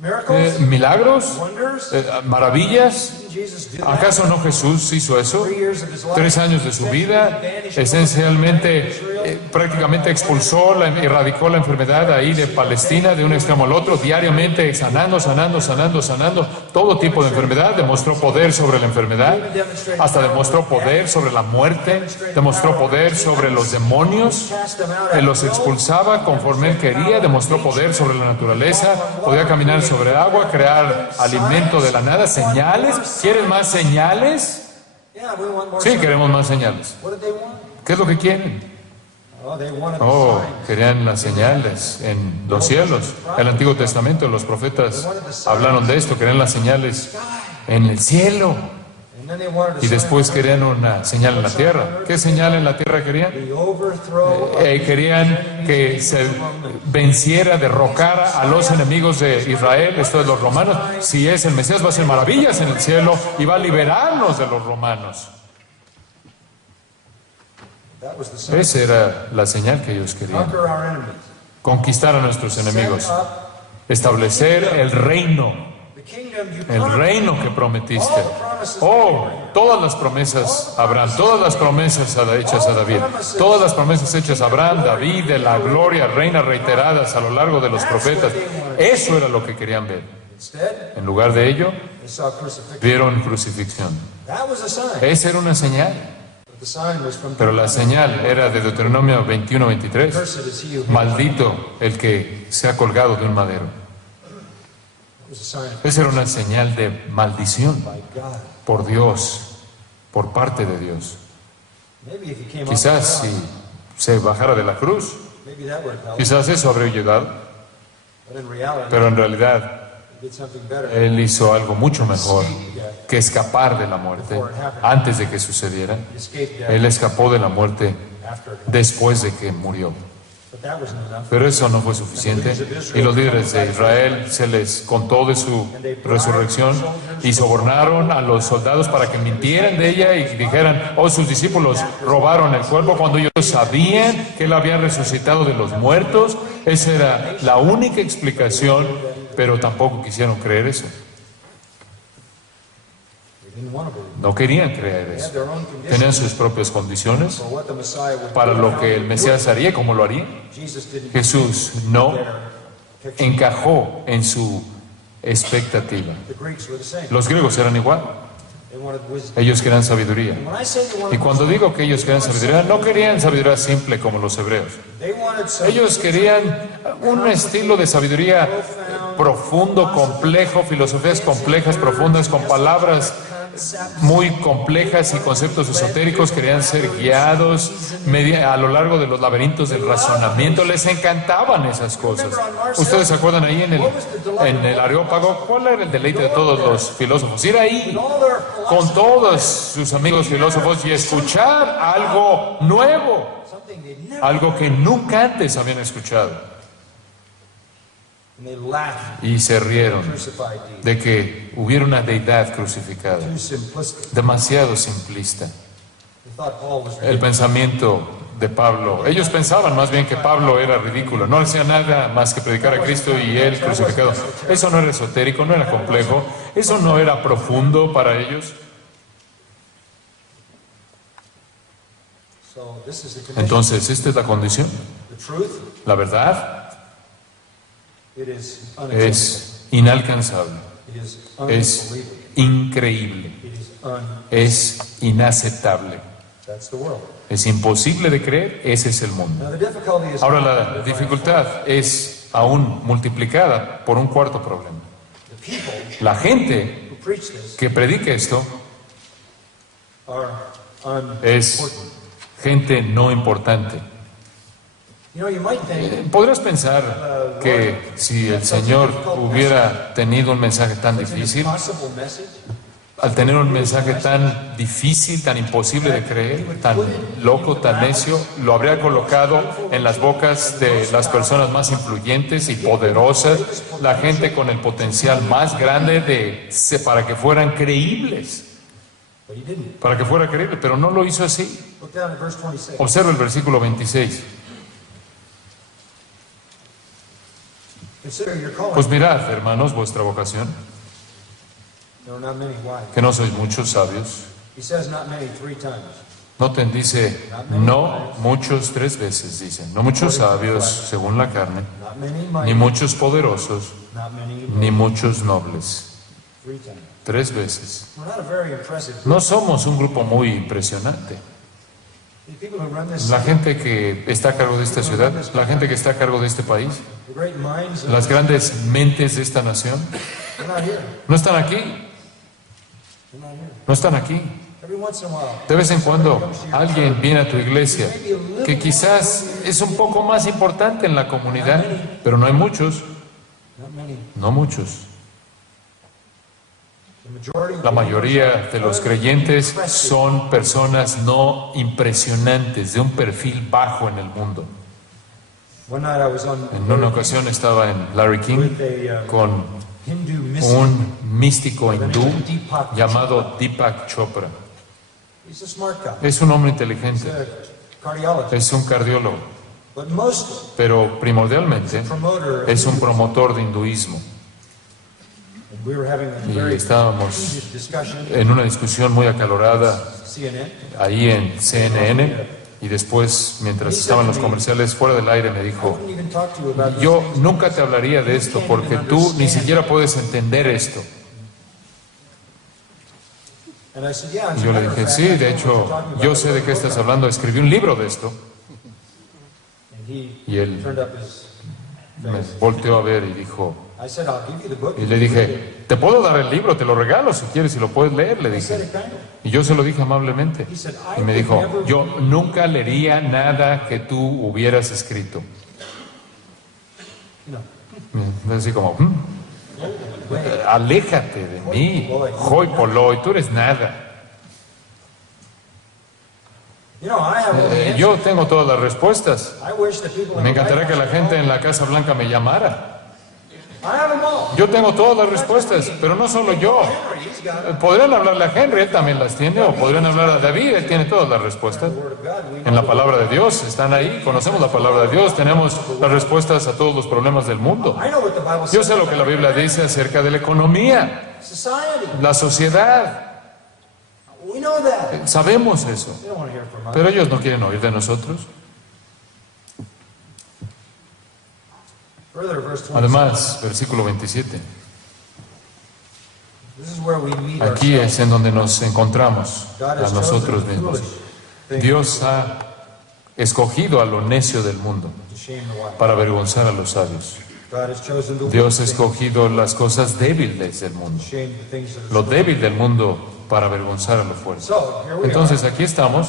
miracles, milagros, wonders. maravillas. Didn't Jesus do that? ¿Acaso no Jesús hizo eso? 3 years of his life. 3 años de su vida, esencialmente, prácticamente expulsó, erradicó la enfermedad ahí de Palestina, de un extremo al otro, diariamente sanando, todo tipo de enfermedad, demostró poder sobre la enfermedad, hasta demostró poder sobre la muerte, demostró poder sobre los demonios, Cast them out él los expulsaba conforme él quería, demostró poder sobre la naturaleza, podía caminar sobre agua, crear alimento de la nada, señales. ¿Quieren más señales? Yeah, we want more Sí, signs. queremos más señales. What did they want? ¿Qué es lo que quieren? Oh, they wanted the Oh, signs. querían las señales en los cielos. El Antiguo Testamento, los profetas hablaron de esto, querían las señales en el cielo. And then they wanted Y a después sign querían una señal en la tierra. ¿Qué señal en la tierra querían? the overthrow of Querían que se venciera, derrocara a los enemigos de Israel, esto de los romanos. Si es el Mesías, va a hacer maravillas en el cielo y va a liberarnos de los romanos. that was the sign. Esa era la señal que ellos querían. Conquer our enemies. Conquistar a nuestros enemigos. Set up Establecer el reino. the kingdom you El promised. reino que prometiste. Oh, todas las promesas a Abraham, todas las promesas hechas a David, todas las promesas hechas a Abraham, David, de la gloria, reina reiteradas a lo largo de los profetas. Eso era lo que querían ver. Instead, En lugar de ello, they saw crucifixion. vieron crucifixión. That was a sign. Esa era una señal, But the sign was from pero la señal era de Deuteronomio 21-23. Cursed is he who Maldito el que se ha colgado de un madero. It was a sign Esa era una señal de maldición by God. por Dios, por parte de Dios. Maybe if he came Quizás up si se bajara de la cruz, maybe that would have helped. quizás eso habría llegado, But in reality, pero en realidad he did something better. Él hizo algo mucho mejor que escapar de la muerte antes de que sucediera. He escaped death Él escapó de la muerte after. después de que murió. But that wasn't enough. Pero eso no fue suficiente. Y los líderes de Israel se les contó de su resurrección y sobornaron a los soldados para que mintieran de ella y dijeran, oh, sus discípulos robaron el cuerpo cuando ellos sabían que él había resucitado de los muertos. Esa era la única explicación, pero tampoco quisieron creer eso. They didn't want to believe. No querían creer They had eso. their own conditions Tenían sus propias condiciones for what the Messiah would para do. lo que el Mesías haría, cómo lo haría. Jesus didn't Jesús no fit their picture. encajó en su expectativa. The Greeks were the same. Los griegos eran igual. They wanted wisdom. Ellos querían sabiduría. When I say they Y wanted cuando digo que ellos querían sabiduría, no querían sabiduría simple como los hebreos. they wanted some Ellos querían un estilo de sabiduría profundo, complejo, filosofías complejas, profundas, con palabras muy complejas y conceptos esotéricos. Querían ser guiados a lo largo de los laberintos del razonamiento. Les encantaban esas cosas. ¿Ustedes se acuerdan ahí en el Areópago? ¿Cuál era el deleite de todos los filósofos? Ir ahí all their con todos sus amigos filósofos y escuchar algo nuevo, something they'd never. algo que nunca antes habían escuchado. And they laughed Y se rieron at crucified deity. de que hubiera una deidad crucificada, Too simplistic. demasiado simplista. They thought Paul was El pensamiento de Pablo, ellos pensaban más bien que Pablo era ridículo, no hacía nada más que predicar a Cristo y él crucificado. Eso no era esotérico, no era complejo, eso no era profundo para ellos. So this is the condition. Entonces, esta es la condición. The truth, La verdad it is unacceptable. es inalcanzable, It is es unbelievable. increíble, It is es inaceptable, That's the world. es imposible de creer, ese es el mundo. Now the difficulty is Ahora la dificultad es aún multiplicada por un cuarto problema. the people La gente who preach this que predica esto are es unimportant. gente no importante. You know, you might think Podrías pensar que si el Señor hubiera tenido un mensaje tan it's an difícil, impossible message. al tener un mensaje tan difícil, tan imposible de creer, tan loco, tan necio, lo habría colocado en las bocas de las personas más influyentes y poderosas, la gente con el potencial más grande para que fueran creíbles, But he didn't. para que fuera creíble, pero no lo hizo así. Look down at verse 26. Observa el versículo 26. Consider your calling. Pues mirad, hermanos, vuestra vocación, No, not many. Why? que no sois muchos sabios. He says not many 3 times. Noten, dice, no muchos 3 veces, dice, no muchos sabios según la carne, Not many ni mighty. muchos poderosos, Not many. ni muchos nobles. 3 times. 3 veces. We're not a very impressive group. No somos un grupo muy impresionante. The people who run this, La gente que está a cargo de esta ciudad, la gente que está a cargo de este país, the great minds, las grandes mentes de esta nación, they're not here. no están aquí, They're not here. no están aquí. Every once in a while, De vez en cuando alguien viene a tu iglesia que quizás es un poco más importante en la comunidad, pero no hay muchos, not many. no muchos. The majority of La the mayoría de los creyentes son personas no impresionantes, de un perfil bajo en el mundo. One night I was on En una ocasión estaba en Larry King with a con Hindu mystic. un místico hindú llamado Deepak Chopra. He's a smart guy. Es un hombre He's inteligente, a cardiologist. es un cardiólogo, But mostly, pero primordialmente promoter of es un Hinduism. promotor de hinduismo. And we were having a Y very estábamos heated discussion. en una discusión muy acalorada CNN. ahí en CNN y después, mientras estaban los comerciales fuera del aire, me I dijo, wouldn't even talk to you about yo these things. nunca te hablaría de esto porque tú ni siquiera puedes entender esto. And I said, yeah, as Y a yo le matter of dije, fact, sí, I know de what hecho, you're talking about. yo sé de qué estás hablando, escribí un libro de esto. And he Y él turned up his me face. volteó a ver y dijo, I said, I'll give you the book. y le dije, te puedo dar el libro, te lo regalo si quieres y lo puedes leer, le I said dije. it kind of. Y yo se lo dije amablemente. He said, Y I me would dijo, never yo nunca leería nada que tú hubieras escrito. You know, Así como, wait. aléjate de mí, hoy poloy, tú eres nada. You know, I have all the answers. Yo tengo todas las respuestas. I wish the people in Me the White encantaría que la House gente would en la Casa Blanca me llamara. know. I have them all. Yo tengo todas las respuestas, pero no solo yo. Henry, he's got it. Podrían hablarle a Henry, él también las tiene, o podrían hablar a David, él tiene todas las respuestas. The Word of God, we En know. la palabra de Dios, están ahí, conocemos la palabra de Dios, tenemos las respuestas a todos los problemas del mundo. I know what the Bible Yo says sé lo que la Biblia dice acerca de la economía, society. la sociedad, We know that. sabemos eso, They don't want to hear from us. pero ellos no quieren oír de nosotros. Further, verse 27. Además, versículo 27, This is where we meet aquí ourselves. es en donde nos encontramos God a has nosotros chosen the mismos. foolish things Dios ha escogido a lo necio del mundo to shame the wise. para avergonzar a los sabios. God has chosen the Dios ha weak things escogido las cosas débiles del to mundo, shame the things that are lo strong. débil del mundo para avergonzar a lo fuerte. So, here we Entonces are, aquí estamos,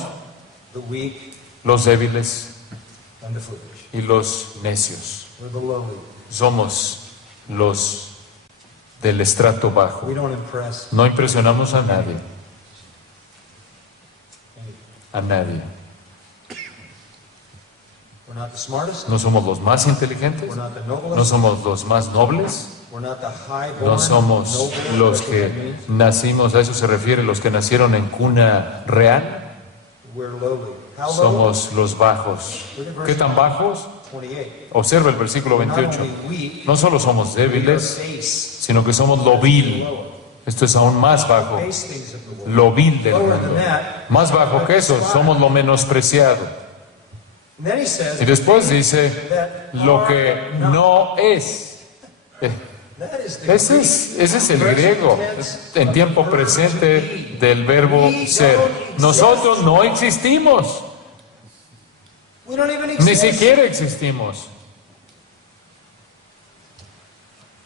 the weak los débiles and the foolish. y los necios. We're the lowly. Somos los del estrato bajo. We don't impress No impresionamos a nadie, anyone. a nadie. We're not the smartest. No somos los más inteligentes, We're not the no noblest. somos los más nobles, We're not the highborn. no somos noble, los that's what que that means. nacimos, a eso se refiere, los que nacieron en cuna real. We're lowly. How low? Somos los bajos. ¿Qué tan bajos? 28. Observa el versículo Not 28. only weak, No solo somos we are débiles, base. sino que somos lo vil, Esto es aún más bajo, base things of the world. lo vil del Lower than mundo. that, Más bajo que eso, somos lo menospreciado. And then he says, Y después dice, lo que no es. that is the Ese es el griego, en tiempo presente del verbo ser. Nosotros no existimos, we don't even ni exist. siquiera existimos.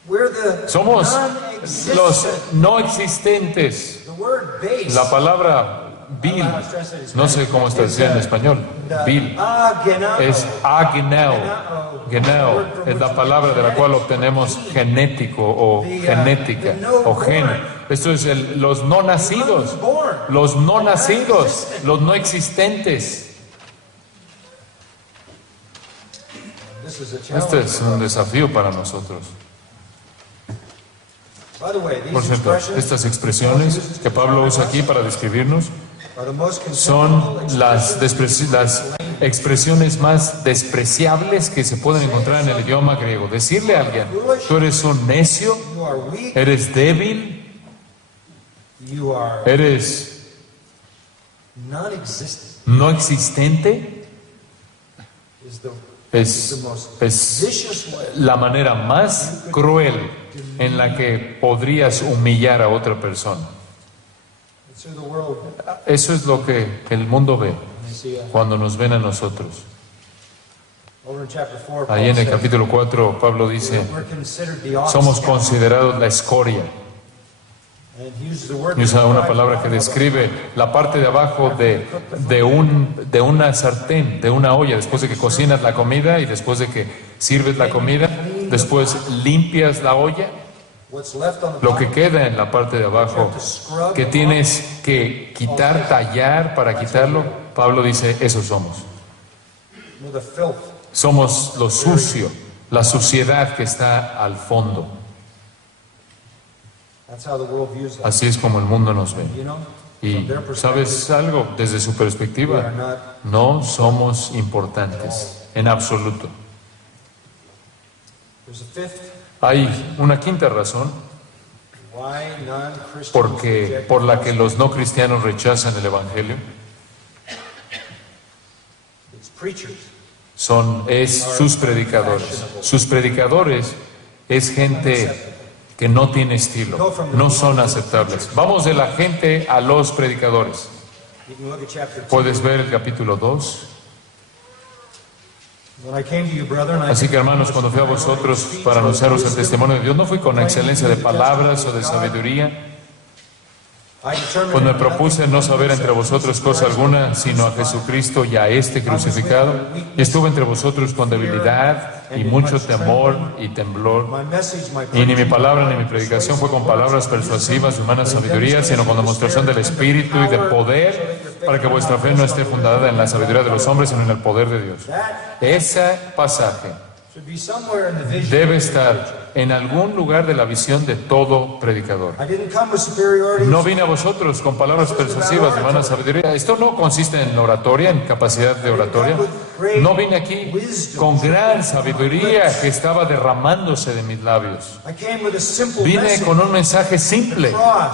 We're the Somos non-existent. los no existentes. The word base. La palabra vil, no sé cómo está diciendo en español, vil, es agneo. Geneo es la palabra de la cual obtenemos genético o genética o gen. Esto es los no nacidos, los no nacidos, los no existentes. This is a Este challenge. es un desafío para nosotros. By the way, Por these cierto, expressions estas expresiones que Pablo usa aquí para describirnos are the most son contemptible las expresiones más despreciables que se pueden encontrar en el idioma griego. Decirle a alguien, tú eres un necio, You are weak. eres débil, You are eres non-existent. no existente, Is the es vicious way. la manera más cruel en la que podrías humillar a otra persona. It's who the world Eso es lo que el mundo ve they see. cuando nos ven a nosotros. Over in chapter 4, Ahí en el Paul capítulo 4, Pablo says, dice, we're considered the ox somos scout. considerados la escoria. And he uses the word Y usa una describe palabra que all of us. describe la parte de abajo de una sartén, de una olla, después de que cocinas la comida y después de que sirves la comida, después limpias la olla, What's left on the lo que bottom, queda en la parte de abajo, que tienes que quitar, tallar para quitarlo, Pablo dice, eso somos. we're the filth. Somos lo sucio, la suciedad que está al fondo. That's how the world views us. Así es como el mundo nos ve. You know? Y From their perspective, ¿sabes algo? Desde su we are perspectiva, not. no somos importantes en absoluto. There's a fifth. Hay una quinta razón Why non-Christians por la reject que los no cristianos rechazan el Evangelio. It's preachers. Es sus predicadores. Sus predicadores es gente que no tiene estilo, no son aceptables. Vamos de la gente a los predicadores. You can look at chapter 2. Puedes ver el capítulo 2. When I came to you, brethren, I Así que did hermanos, not cuando fui a with vosotros speech para or anunciaros el wisdom, testimonio de Dios, no fui con excelencia de palabras o de sabiduría, I determined pues me nothing propuse no saber entre vosotros cosa alguna, sino a Jesucristo y a este crucificado. Y estuve entre vosotros con debilidad y mucho temor y temblor. my message, my Y ni mi preaching, palabra ni mi predicación fue con palabras persuasivas de humana sabiduría, sino con demostración del Espíritu y de poder, para que vuestra fe no esté fundada en la sabiduría de los hombres, sino en el poder de Dios. Ese pasaje should be somewhere in the vision. debe estar en algún lugar de la visión de todo predicador. I didn't come with superiority. No vine a vosotros con palabras persuasivas de humana sabiduría. Esto no consiste en oratoria, en capacidad de oratoria. No vine aquí con gran sabiduría que estaba derramándose de mis labios. I came with a simple Vine message. con un mensaje simple: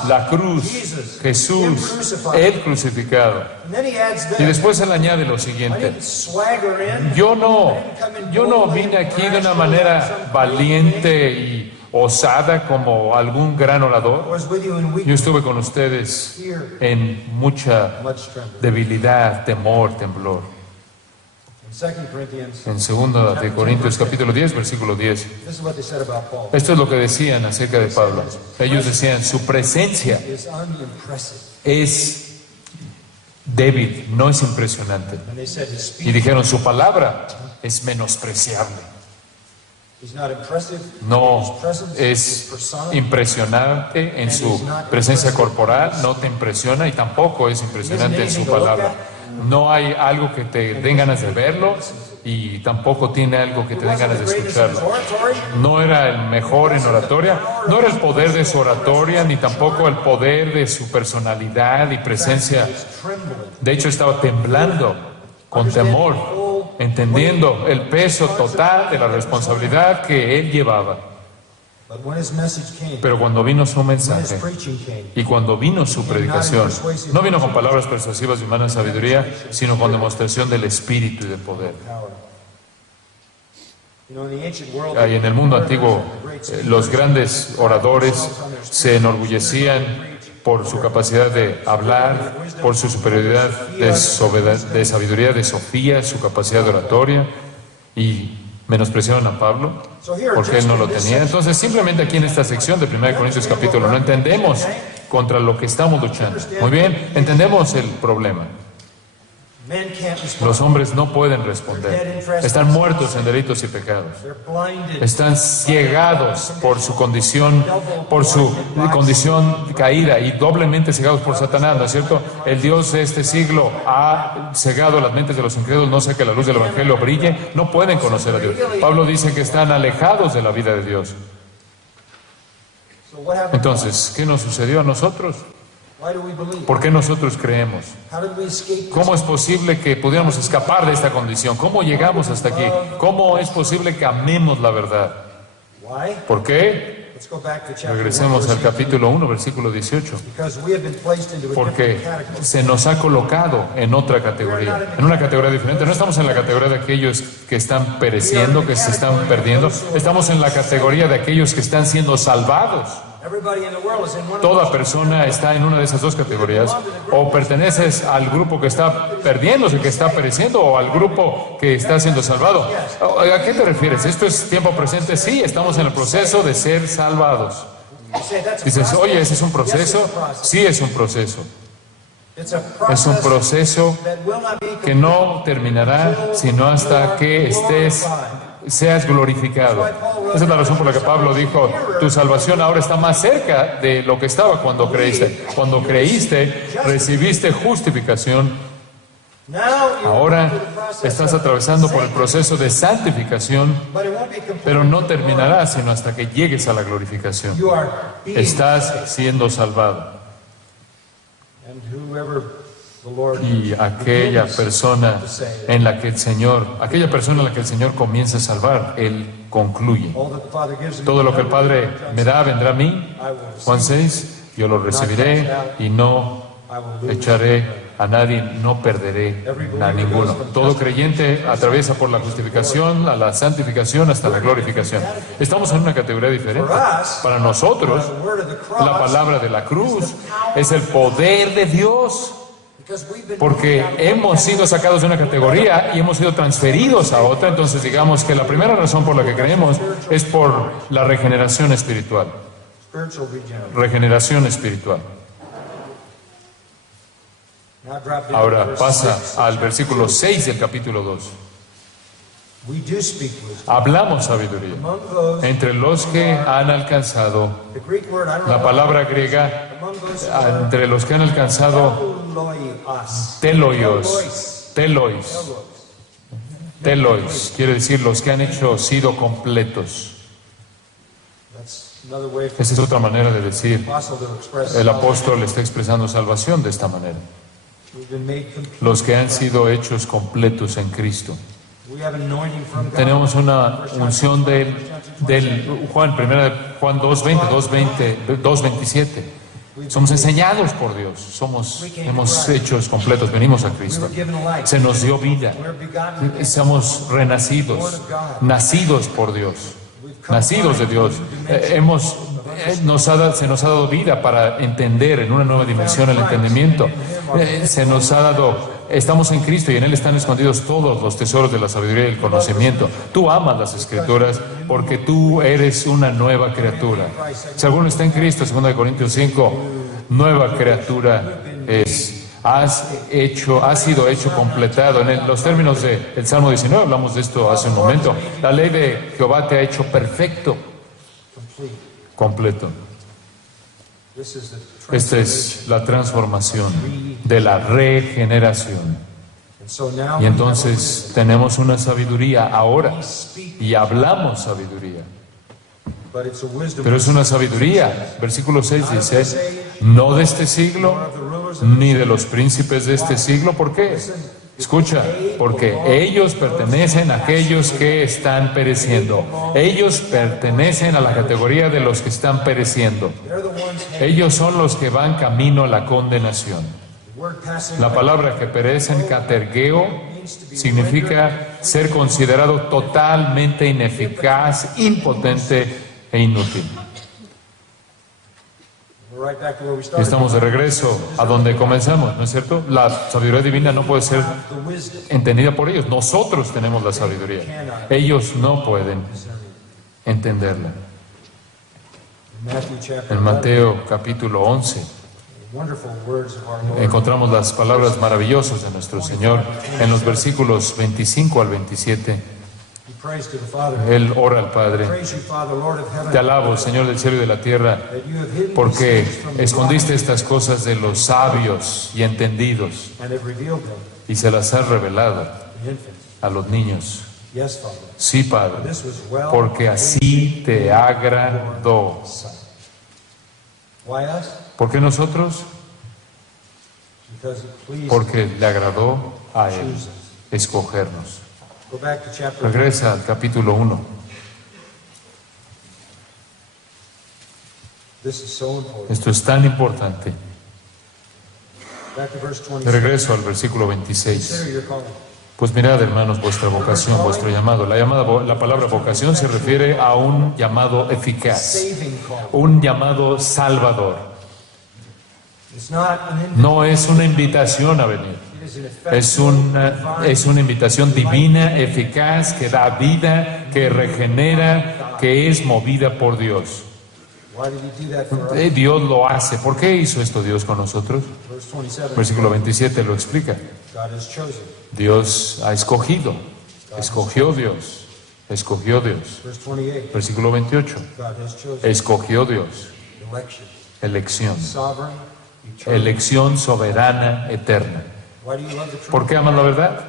la cruz, Jesús, el crucificado. And then he adds Y that. después él añade lo I siguiente: didn't swagger in. yo no vine aquí de una manera valiente y osada como algún gran I orador. was with you in Yo weakness, estuve con ustedes en mucha much trembling. debilidad, temor, temblor. In 2 Corinthians, En 2 de Corintios capítulo 10, versículo 10. this is what they said about Paul. Esto es lo que decían acerca de Pablo. Ellos decían, su presencia Is unimpressive. es débil, no es impresionante. And they said his Y speech, dijeron, su palabra es menospreciable. he's not impressive. No His presence, his es persona. impresionante en su presencia corporal, no te impresiona, y tampoco es impresionante en su palabra. No hay algo que te den ganas de verlo y tampoco tiene algo que te den ganas de escucharlo. No era el mejor en oratoria, no era el poder de su oratoria, ni tampoco el poder de su personalidad y presencia. De hecho, estaba temblando con temor, entendiendo el peso total de la responsabilidad que él llevaba. But when his message came, Pero cuando vino su when his mensaje preaching came, y cuando vino su predicación, no vino con palabras persuasivas de humana sabiduría, sino con demostración del Espíritu y de poder. power. You know, in the ancient world, Y en el mundo antiguo, los grandes oradores se enorgullecían por su capacidad de hablar, por su superioridad de sabiduría, de sofía, su capacidad de oratoria, y menospreciaron a Pablo porque él no lo tenía. Entonces, simplemente aquí en esta sección de 1 Corintios capítulo, no entendemos contra lo que estamos luchando. Muy bien, entendemos el problema. men can't respond. Los hombres no pueden responder. Están muertos en delitos y pecados. They're blinded. Están ciegados por su condición caída y doblemente cegados por Satanás, ¿no es cierto? El Dios de este siglo ha cegado las mentes de los incrédulos, no sé que la luz del Evangelio brille, no pueden conocer a Dios. Pablo dice que están alejados de la vida de Dios. So what happened? Entonces, ¿qué nos sucedió a nosotros? Why do we believe? ¿Por qué nosotros creemos? How did we escape this? ¿Cómo es posible que pudiéramos escapar de esta condición? ¿Cómo llegamos hasta aquí? ¿Cómo es posible que amemos la verdad? Why? ¿Por qué? Let's go back to chapter 1, Regresemos al verse 18. capítulo 1, versículo 18. Because we have been placed into a Porque different category. se nos ha colocado en otra categoría, en una categoría diferente. No estamos en la categoría de aquellos que están pereciendo, que se están perdiendo. Estamos en la categoría de aquellos que están siendo salvados. Everybody in the world is in one of Toda those. persona está en una de esas dos categorías. O perteneces al grupo que está perdiéndose, que está pereciendo, o al grupo que está siendo salvado. ¿A qué te refieres? ¿Esto es tiempo presente? Sí, estamos en el proceso de ser salvados. You say that's a Dices, process. oye, ¿ese es un proceso? Yes, it's a process. Sí, es un proceso. It's a Es un process proceso that will not be que no terminará sino hasta que seas glorificado. Esa es la razón por la que Pablo dijo, tu salvación ahora está más cerca de lo que estaba cuando creíste. Cuando creíste, recibiste justificación. Now you're Ahora going through the process estás of atravesando por el sanctification, proceso de santificación, but it won't be complete. pero no terminará sino hasta que llegues a la glorificación. You are being Estás saved. siendo salvado. And whoever the Lord Y aquella begins persona to save, en la que el Señor, aquella persona en la que el Señor comienza a salvar, Él concluye. all that the Father gives me, Todo lo que el Padre me da vendrá a mí. I will Juan receive. 6, yo lo recibiré y no I will lose. echaré a nadie, no perderé a ninguno. Todo creyente atraviesa por la justificación, a la santificación, hasta la glorificación. Estamos en una categoría diferente. Para nosotros, The word of the cross, la palabra de la cruz es el poder de Dios. because we've been Porque hemos sido sacados de una categoría y hemos sido transferidos a otra, entonces digamos que la primera razón por la que creemos es por la regeneración espiritual. spiritual regeneration. Regeneración espiritual. Now drop down Ahora to verse pasa 6. al versículo 6 del capítulo 2. We do speak wisdom. Hablamos sabiduría Among those, entre los que han alcanzado, the Greek word, I don't la know, palabra griega, among those entre los que han alcanzado teloios. telois, quiere decir los que han sido completos. That's another way for Esa es otra manera de decir, the apostle to express el salvation. apóstol está expresando salvación de esta manera. We've been made complete. Los que han sido hechos completos en Cristo. We have anointing from God. Tenemos una unción del Juan 2:27. Somos enseñados por Dios, hemos hechos completos, venimos a We Cristo. were given life. Se nos dio vida, We were begotten again. somos renacidos, nacidos por Dios, nacidos de Dios. Se nos ha dado vida para entender en una nueva dimensión el entendimiento. Se nos ha dado, estamos en Cristo y en Él están escondidos todos los tesoros de la sabiduría y el conocimiento. Tú amas las Escrituras porque tú eres una nueva criatura. Si alguno está en Cristo, 2 Corintios 5, nueva criatura es. Has sido hecho completado. En los términos del Salmo 19, hablamos de esto hace un momento. La ley de Jehová te ha hecho perfecto, completo. This is the Esta es la transformación de la regeneración. And so now Y entonces tenemos una sabiduría ahora y hablamos sabiduría. but it's a wisdom Pero es una sabiduría. Versículo 6 dice, no de este siglo, ni de los príncipes de este siglo. ¿Por qué? Escucha, porque ellos pertenecen a aquellos que están pereciendo. Ellos pertenecen a la categoría de los que están pereciendo. They're the ones Ellos son los que van camino a la condenación. the word passing La palabra que perecen, catergeo, significa ser considerado totalmente ineficaz, impotente e inútil. We're right back to where we Y started. estamos de regreso a donde comenzamos, ¿no es cierto? La sabiduría divina no puede ser The wisdom entendida por ellos. Nosotros tenemos la sabiduría. Ellos no pueden entenderla. in Matthew chapter En 11, Mateo capítulo 11 wonderful words of our Lord. encontramos las palabras maravillosas de nuestro Señor en los versículos 25 al 27. He prays to the Father. Él ora al Padre. Praise you, Father, Lord of heaven, Te alabo, Señor del cielo y de la tierra, that you have hidden porque these things from the escondiste wise estas cosas de los sabios y entendidos and have revealed them y se las has revelado to the infants. a los niños. Yes, Father. Sí, Padre, This was well porque así te agradó. sight. Why us? ¿Por qué nosotros? Because it pleased Porque le agradó a Él choose us. escogernos. Go back to chapter 1. Regresa al capítulo 1. This is so important. Esto es tan importante. Back to verse De 26. regreso al versículo 26. Consider your calling. Pues mirad, hermanos, vuestra vocación, vuestro llamado. La palabra vocación se refiere a un llamado eficaz, Saving call. un llamado salvador. It's not an invitation. No es una invitación a venir. It is an effective, Es una invitación divina, eficaz, que da vida, que regenera, que es movida por Dios. Why did he do that for us? Dios lo hace. ¿Por qué hizo esto Dios con nosotros? Verse 27. Versículo 27 lo explica. God has chosen. Dios ha escogido. Escogió Dios. Escogió Dios. Verse 28. Versículo 28. God has chosen. Escogió Dios. Election. Elección. Sovereign. Eternal. Elección soberana, eterna. Why do you love the truth? ¿Por qué amas la verdad?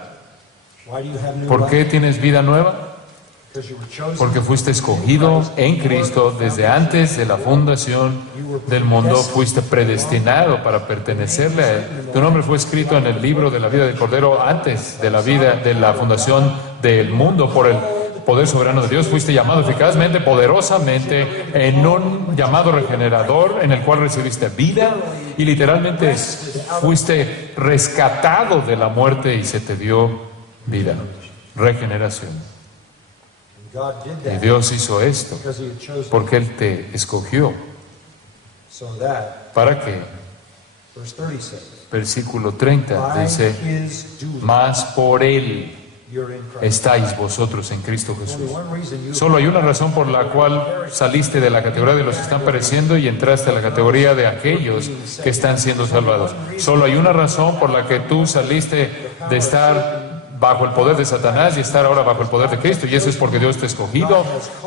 Why do you have new ¿Por life? qué tienes vida nueva? Because you were chosen. Porque fuiste escogido en Cristo desde antes de la fundación del mundo. Fuiste predestinado para pertenecerle a Él. Tu nombre fue escrito en el libro de la vida del Cordero antes de la vida, de la fundación del mundo por el poder soberano de Dios. Fuiste llamado eficazmente, poderosamente, en un llamado regenerador en el cual recibiste vida y literalmente fuiste rescatado de la muerte y se te dio vida, regeneración. God did Y that Dios hizo esto because he had chosen. porque Él te escogió. So that, ¿Para qué? verse 30 says, Versículo 30 by dice, his doing, mas por Él you're in Christ. estáis vosotros en Cristo Only Jesús. one reason you Solo hay una razón por la cual saliste de la categoría de los que están pereciendo y entraste a la categoría de aquellos que están siendo salvados. Solo hay una razón por la que tú saliste de estar bajo el poder de Satanás y estar ahora bajo el poder de Cristo, y eso es porque Dios te ha escogido,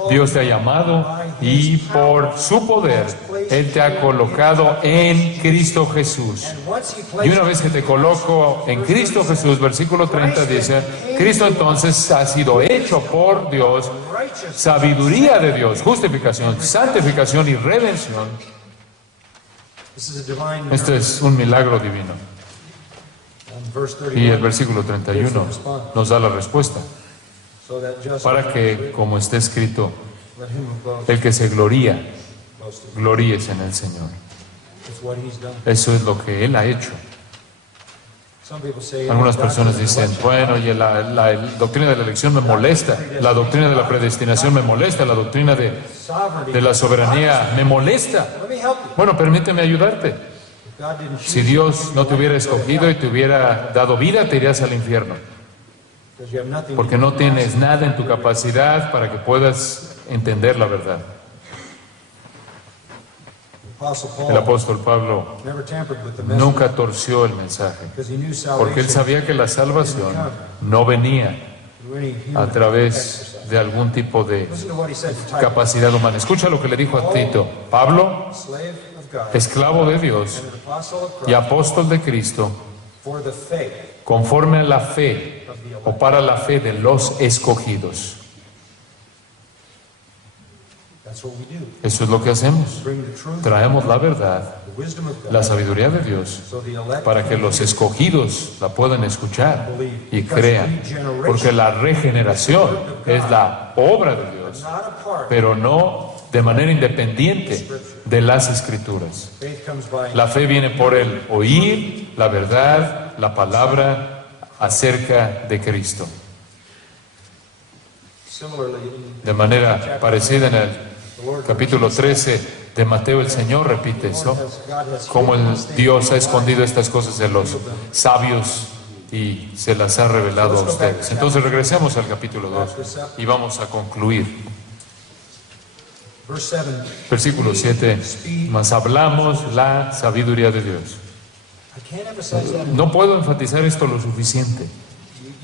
Dios te ha llamado y por su poder Él te ha colocado en Cristo Jesús. And once he Y placed una vez que te coloco en Cristo Jesús, versículo 30 dice, Cristo entonces ha sido hecho por Dios, righteous, sabiduría de Dios, justificación, santificación y redención. this is a divine Este es un milagro divino. And verse Y el 31, versículo 31 nos da la respuesta. so that just Para que, como está escrito, let him who boasts el que se gloría, boast of gloríese en el Señor. It's what he's done. Eso es lo que Él ha hecho. Some people say, Algunas "God personas does dicen, election." bueno, oye, la doctrina de la elección me molesta, la doctrina de la predestinación me molesta, la doctrina de Sovereignty. la soberanía me molesta. Let me help you. Bueno, permíteme ayudarte. If God didn't Si choose Dios no te hubiera escogido y te hubiera dado vida, te irías al infierno. because you have nothing Porque no tienes nada en tu capacidad para que puedas entender la verdad. The Apostle El Paul apóstol Pablo never tampered with the message nunca torció el mensaje, because he knew porque él salvation sabía que la salvación no venía through any a human través exercise. de algún tipo de Listen to what he said to Titus, capacidad humana. Escucha lo que le dijo a Tito. Pablo, slave of God esclavo de Dios and an apostle of y Christ, apóstol de Cristo, for the faith conforme a la fe o para la fe de los escogidos. That's what we do. Eso es lo que hacemos. Bring the truth, Traemos la verdad, the wisdom of God, la sabiduría de Dios, so the elect para que los escogidos la puedan escuchar y crean. Porque la regeneración es la obra de Dios, not apart. pero no de manera independiente de las Escrituras. Faith comes by La fe viene por el oír la verdad, la palabra acerca de Cristo. similarly in De manera parecida en el capítulo 13 de Mateo, el Señor repite eso, God has como Dios ha escondido estas cosas de los sabios y se las ha revelado a ustedes. Entonces regresemos al capítulo 2 y vamos a concluir. verse 7. Versículo 7, mas hablamos la sabiduría de Dios. I can't emphasize that. No puedo enfatizar esto lo suficiente.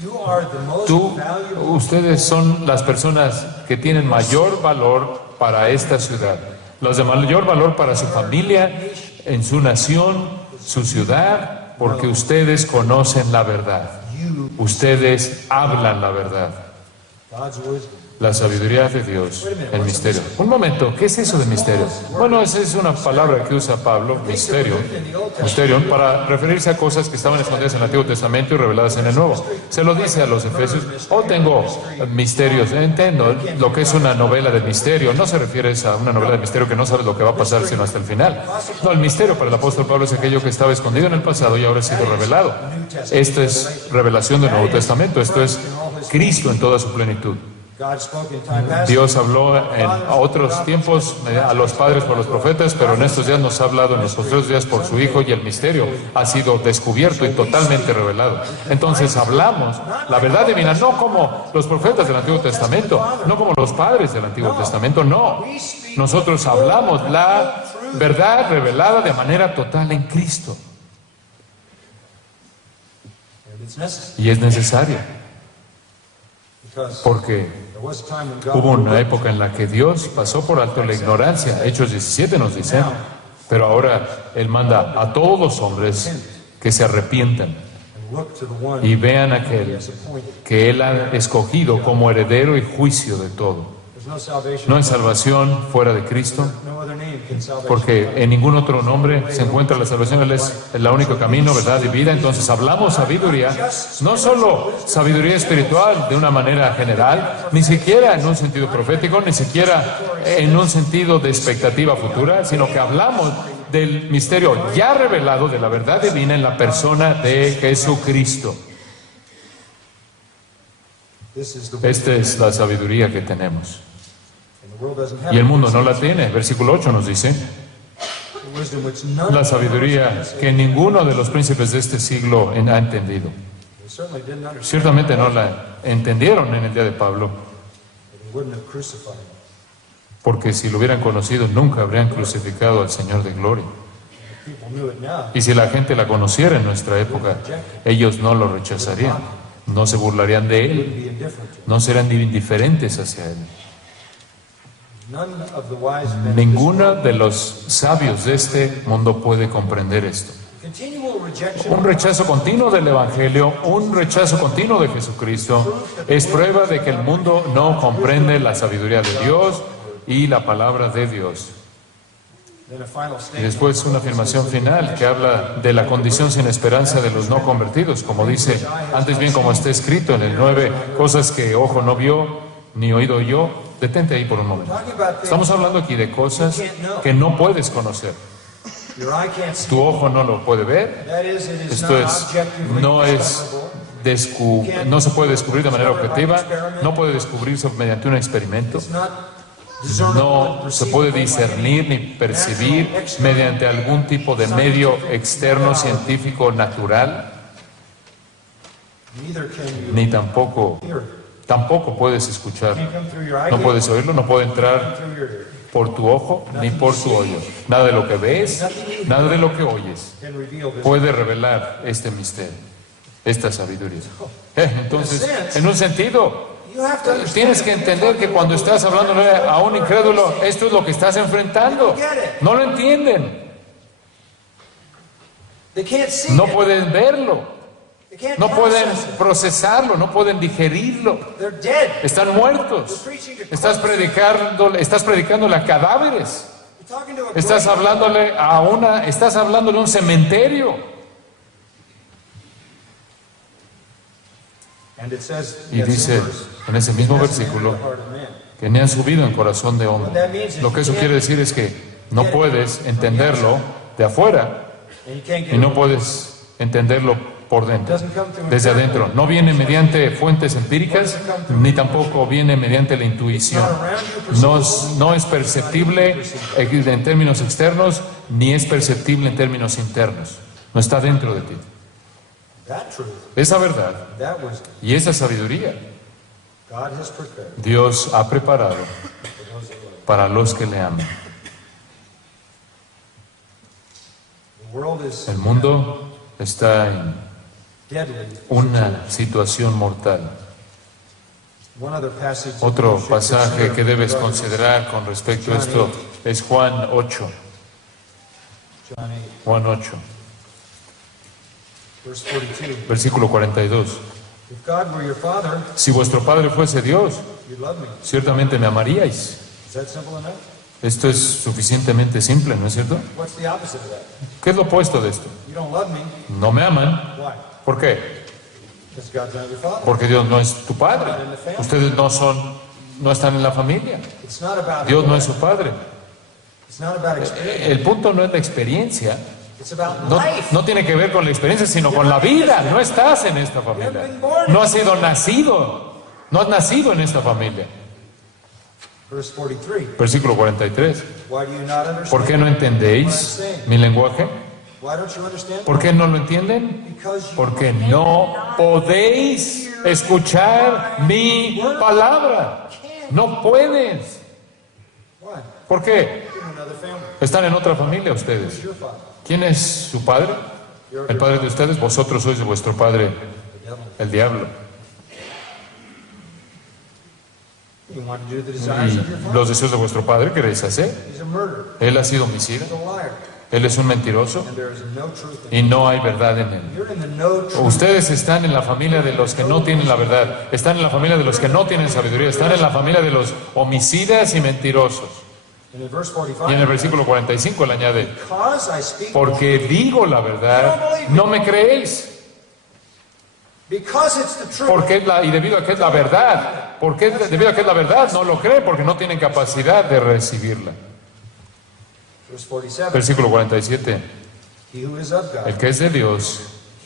You are the most valuable. Ustedes son las personas que tienen mayor valor para esta ciudad, los de mayor valor para su familia, en su nación, su ciudad, porque ustedes conocen la verdad. Ustedes hablan la verdad. God's wisdom. La sabiduría de Dios, el misterio. Un momento, ¿qué es eso de misterio? Bueno, esa es una palabra que usa Pablo, misterio, para referirse a cosas que estaban escondidas en el Antiguo Testamento y reveladas en el Nuevo. Se lo dice a los efesios, tengo misterios, entiendo lo que es una novela de misterio. No se refiere a una novela de misterio que no sabes lo que va a pasar sino hasta el final. No, el misterio para el apóstol Pablo es aquello que estaba escondido en el pasado y ahora ha sido revelado. Esto es revelación del Nuevo Testamento, esto es Cristo en toda su plenitud. God spoke in time past. Dios habló en otros tiempos a los padres por los profetas, pero en estos días nos ha hablado en los postreros días por su Hijo, y el misterio ha sido descubierto y totalmente revelado. Entonces hablamos la verdad divina, no como los profetas del Antiguo Testamento, no como los padres del Antiguo Testamento, no. Nosotros hablamos la verdad revelada de manera total en Cristo. And it's necessary Y es necesario, because porque there was a time when God hubo una época en la que Dios pasó por alto la ignorancia. Hechos 17 nos dice, pero ahora Él manda a todos los hombres que se arrepientan and looked to the one y vean a He aquel has appointed. que Él ha escogido como heredero y juicio de todo. There's no salvation. No hay salvación fuera de Cristo, No other name can salvation. porque en ningún otro nombre se encuentra la salvación. Él es el único camino, verdad y vida. Entonces hablamos sabiduría, no solo sabiduría espiritual de una manera general, ni siquiera en un sentido profético, ni siquiera en un sentido de expectativa futura, sino que hablamos del misterio ya revelado de la verdad divina en la persona de Jesucristo. This is the Esta es la sabiduría que tenemos. and the world doesn't have Y el it. mundo no la tiene. Versículo 8 nos dice, The wisdom which none la sabiduría que ninguno de los príncipes de este siglo ha entendido. they certainly didn't understand. Ciertamente no la entendieron en el día de Pablo, They wouldn't have crucified him. porque si lo hubieran conocido nunca habrían crucificado al Señor de gloria. People knew it now. Y si la gente la conociera en nuestra época, ellos no lo rechazarían, no se burlarían de él, Be indifferent to no serán indiferentes hacia él. him. None of the wise men. Ninguno de los sabios de este mundo puede comprender esto. Continual rejection. Un rechazo continuo del Evangelio, un rechazo continuo de Jesucristo, es prueba de que el mundo no comprende la sabiduría de Dios y la palabra de Dios. Then a final Y statement. después una afirmación final que habla de la condición sin esperanza de los no convertidos, como dice, antes bien como está escrito en el 9, cosas que ojo no vio, ni oído yo. Detente ahí por un momento. Talking about things Estamos hablando aquí de cosas que no puedes conocer. your eye can't see. Tu ojo no lo puede ver. That is, it is Esto not es, objectively no es discoverable. no se puede descubrir de manera objetiva, no puede descubrirse mediante un experimento, It's not discernible no and se puede perceivable by discernir ni percibir mediante algún tipo de medio externo, científico, natural, neither can you ni tampoco hear it. puedes escuchar. Can't come through your eye No gate, puedes oírlo, no puede entrar through your ear. por tu ojo ni por tu oído. Nada de lo que ves, nada de lo que oyes Can reveal this. puede revelar este misterio, esta sabiduría. Entonces, en un sentido, You have to understand. tienes que entender que cuando estás hablando a un incrédulo, esto es lo que estás enfrentando. No lo entienden, They can't see no it. pueden verlo. They can't No pueden process it. procesarlo, no pueden digerirlo. They're dead. Están muertos. Estás predicándole a cadáveres. You're talking to a Estás hablándole a un cementerio. And it says, Y dice en ese mismo versículo que ni han subido en corazón de hombre. Lo que eso quiere decir es que no puedes entenderlo de afuera and you can't y get no puedes entenderlo por dentro, desde adentro. No viene mediante fuentes empíricas, ni tampoco viene mediante la intuición. No es perceptible en términos externos, ni es perceptible en términos internos. No está dentro de ti. that truth, Esa verdad that wisdom, y esa sabiduría God has prepared Dios ha preparado for those that love Him. para los que le aman. The world is El mundo está en deadly. una situación mortal. One other passage that Otro you should pasaje consider que debes regarding considerar con respecto a esto es Juan 8. John 8, Juan 8, verse 42. versículo 42. If God were your father, Si vuestro Padre fuese Dios, you'd love me. ciertamente me amaríais. Is that simple enough? Esto es suficientemente simple, ¿no es cierto? What's the opposite of that? ¿Qué es lo opuesto de esto? You don't love me. No me aman. Why? ¿Por qué? Because God's not your father. Porque Dios no es tu Padre. Ustedes no están en la familia. It's not about Dios no es su Padre. It's not about experience. El punto no es la experiencia. It's about No, life. no tiene que ver con la experiencia, sino con la vida. No estás en esta familia. No has sido nacido. No has nacido en esta familia. Verse 43. Versículo 43. Why do you not understand? ¿Por qué no entendéis mi lenguaje? Why don't you understand? ¿Por qué no lo entienden? Because you Porque no podéis escuchar mi palabra. No puedes. Why? ¿Por qué? You're in another family. Están en otra familia ustedes. Who's your father? ¿Quién es su padre? El padre de ustedes. Vosotros sois de vuestro padre, The devil. el diablo. You want to do the desires of your Y father. los deseos de vuestro padre queréis hacer. He's a murderer. Él ha sido homicida. He's a liar. Él es un mentiroso And there is no truth in y no hay verdad en él. him. You're in the no truth. Ustedes están en la familia de los que no tienen la verdad. Están en la familia de los que no tienen sabiduría. Están en la familia de los homicidas y mentirosos. And in verse Y en 45, el versículo 45 él añade, because I speak, porque digo la verdad, no me creéis. because it's the truth. Porque y debido a que es la verdad, porque debido a que es la verdad, no lo creen porque no tienen capacidad de recibirla. Verse 47, Versículo 47, he who is of el God que es de Dios,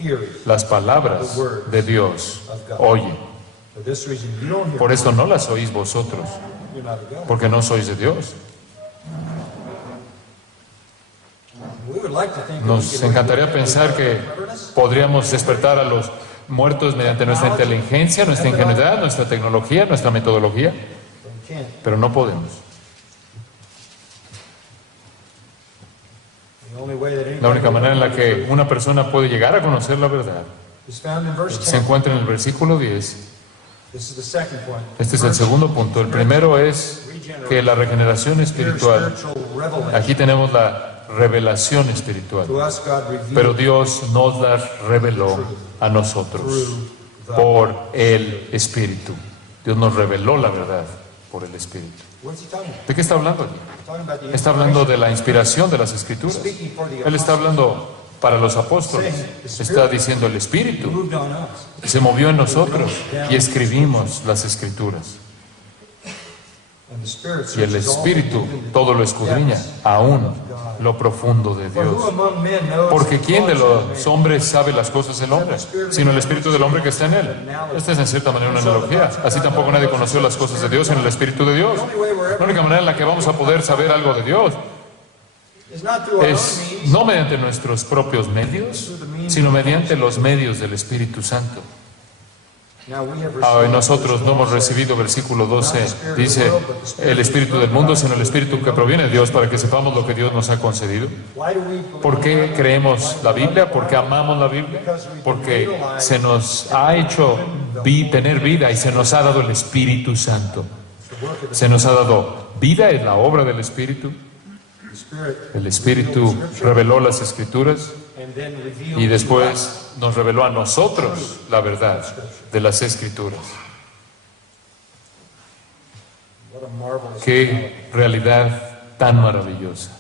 hears. las palabras de Dios oye. For this reason you don't hear. Por eso no las oís vosotros, You're not of God. porque no sois de Dios. We would like to think that we Nos could encantaría pensar que podríamos despertar a los muertos mediante nuestra inteligencia, nuestra ingenuidad, nuestra tecnología, nuestra metodología, but we can't. pero no podemos. The only way that anybody La única will manera en la know que una persona puede llegar a conocer la verdad is found in verse se 10. encuentra en el versículo 10. This is the second point. Este es el segundo punto. El primero es que la regeneración Here, espiritual, spiritual revelation. aquí tenemos la revelación espiritual, To us, God revealed pero Dios nos la reveló a nosotros por el Espíritu. Dios nos reveló la verdad por el Espíritu. What's he talking about? ¿De qué está hablando aquí? He's talking about the Está hablando de la inspiración de las Escrituras. speaking for the Él está hablando para los apóstoles. Está diciendo el He Espíritu moved on us. se movió en nosotros y escribimos las Escrituras. And the Spirit Y el searches all Espíritu things, even todo lo the escudriña, depths. aún lo profundo de For who Dios. among men knows Porque the ¿quién de thoughts of los man? hombres sabe las cosas del hombre? Sino el Espíritu del hombre que está en él. Esta es en cierta manera una analogía. Así tampoco nadie conoció las cosas de Dios en el Espíritu de Dios. La única manera en la que vamos a poder saber algo de Dios It's not through our own es means. no mediante nuestros propios medios, sino mediante los medios del Espíritu Santo. Now we have Ah, received nosotros no hemos recibido, versículo 12, dice, el Espíritu del mundo, sino el Espíritu que proviene de Dios para que sepamos lo que Dios nos ha concedido. Why do we ¿Por qué creemos la Biblia? ¿Por qué amamos la Biblia? Porque se nos ha hecho tener vida y se nos ha dado el Espíritu Santo. Se nos ha dado vida, es la obra del Espíritu. The Spirit El Espíritu reveló las Escrituras and then revealed y to us después nos reveló a nosotros la verdad de las Escrituras. what a marvelous Qué realidad tan maravillosa.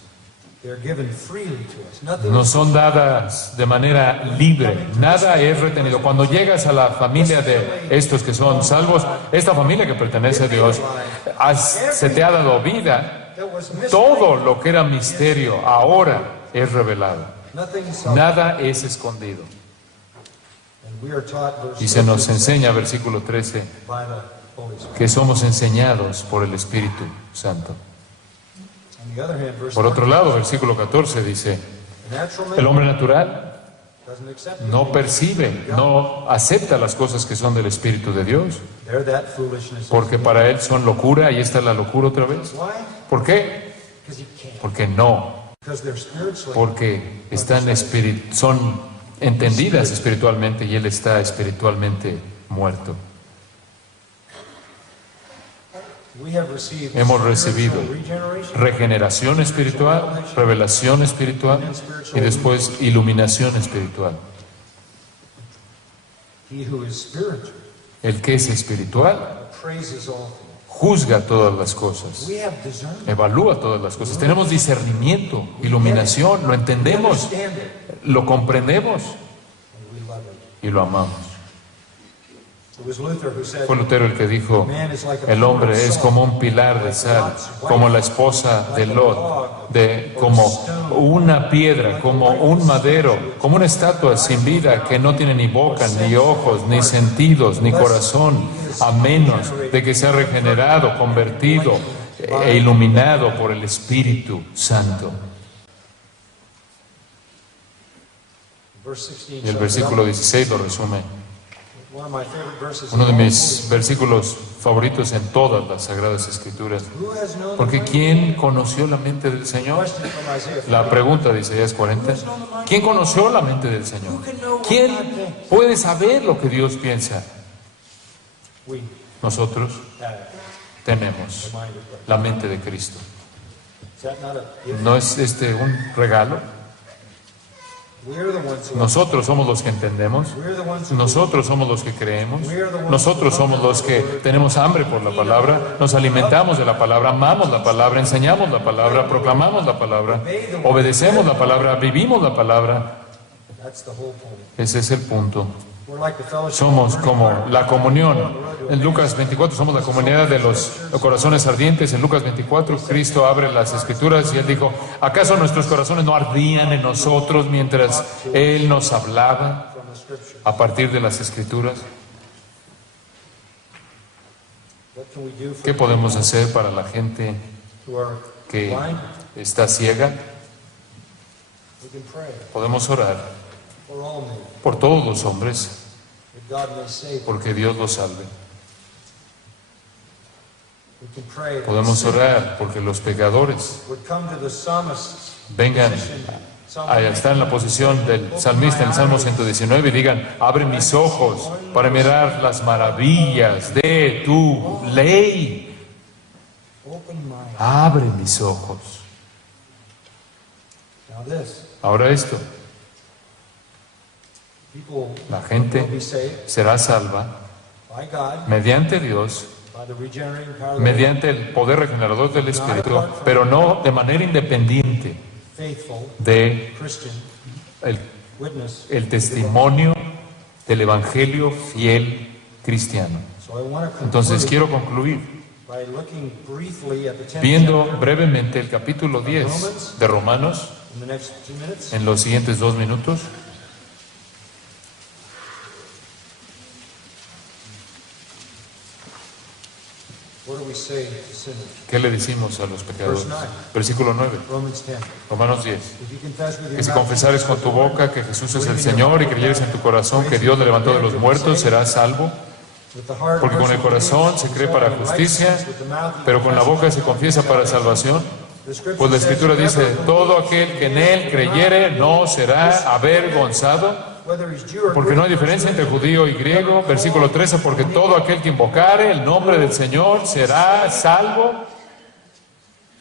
They're given freely to us. Nothing Nos son dadas de manera libre, nada es retenido. Cuando llegas a la familia de estos que son salvos, esta familia que pertenece a Dios, se te ha dado vida. that was missing. Todo lo que era misterio ahora es revelado. Nothing is Nada es escondido. And we are taught verse Y se nos 13, enseña, versículo 13, by the Holy Spirit. que somos enseñados por el Espíritu Santo. On the other hand, verse Por otro 14, lado, versículo 14 dice, the natural el man hombre natural doesn't accept it. no percibe, no acepta las cosas que son del Espíritu de Dios, They're that foolishness. porque para él son locura, y esta es la locura otra vez. Why? ¿Por qué? Because he can't. Porque no, Because they're spiritually. porque son entendidas espiritualmente y él está espiritualmente muerto. We have received Hemos recibido spiritual regeneration, regeneración espiritual, revelación espiritual y después iluminación espiritual. he who is spiritual El que es espiritual praises all things. juzga todas las cosas, We have discernment. evalúa todas las cosas. Tenemos discernimiento, iluminación, lo We entendemos, understand it, lo comprendemos and we love it. y lo amamos. It was Luther who said, Fue Lutero el que dijo, man is like a el hombre pillar of es salt, como un pilar de sal, como la esposa de Lot, como una piedra, como un madero, como una estatua sin vida que no tiene ni boca, ni ojos, ni sentidos, ni corazón, a menos de que sea regenerado, convertido e iluminado por el Espíritu Santo. verse 16 Y el sums it versículo up. 16 lo resume. One of my favorite verses Uno de in all mis versículos favoritos en todas las Sagradas Escrituras. Who has known Porque the ¿quién conoció la mente del Señor? question from Isaiah? La pregunta de Isaías 40. ¿Quién conoció la mente del Señor? ¿Quién puede saber lo que Dios piensa? We Nosotros have tenemos the mind of Christ. la mente de Cristo. Is that not a gift? ¿No es este un regalo? We're the ones who Nosotros somos los que entendemos. We're the ones who Nosotros somos los que creemos. Nosotros somos los que tenemos hambre por la palabra. Nos alimentamos de la palabra, amamos la palabra, enseñamos la palabra, proclamamos la palabra, obedecemos la palabra, vivimos la palabra. That's the whole point. Ese es el punto. We're like the fellowship. Somos como la comunión. En Lucas 24 somos la comunidad de los corazones ardientes. En Lucas 24 Cristo abre las Escrituras y Él dijo, ¿acaso nuestros corazones no ardían en nosotros mientras Él nos hablaba From the scripture. a partir de las Escrituras? What can we do for ¿Qué podemos hacer para la gente who are que blind? está ciega? We can pray Podemos orar for all men, por todos los hombres, that God may save them. porque Dios los salve. We can pray that Podemos sinners orar porque los pecadores would come to the psalmist's vengan position. a estar en la posición del salmista en el Salmo 119 y digan, abre mis ojos para mirar las maravillas de tu ley. Open my eyes. Abre mis ojos. Now this, Ahora esto, people la gente will be saved será salva by God, mediante Dios, by the regenerating power of the mediante el poder regenerador del Espíritu, pero no de manera independiente faithful de Christian witness. el testimonio del Evangelio fiel cristiano. So I want to Entonces conclude quiero concluir by looking briefly at the 10th viendo chapter brevemente el capítulo 10 de Romanos in the next 2 minutes. en los siguientes 2 minutos. What do we say to sinners? ¿Qué le decimos a los pecadores? Versículo 9, Romans 10. Romanos 10. If you confess with Que your si mouth confesares con tu boca que Jesús es el Señor y creyeres en tu corazón que Dios le levantó de los muertos, serás salvo. with the heart, Porque con el corazón se cree para justicia, pero con la boca se confiesa para salvación. Pues la Escritura dice, todo aquel que en Él creyere no será avergonzado, porque no hay diferencia entre judío y griego. Versículo 13, porque todo aquel que invocare el nombre del Señor será salvo.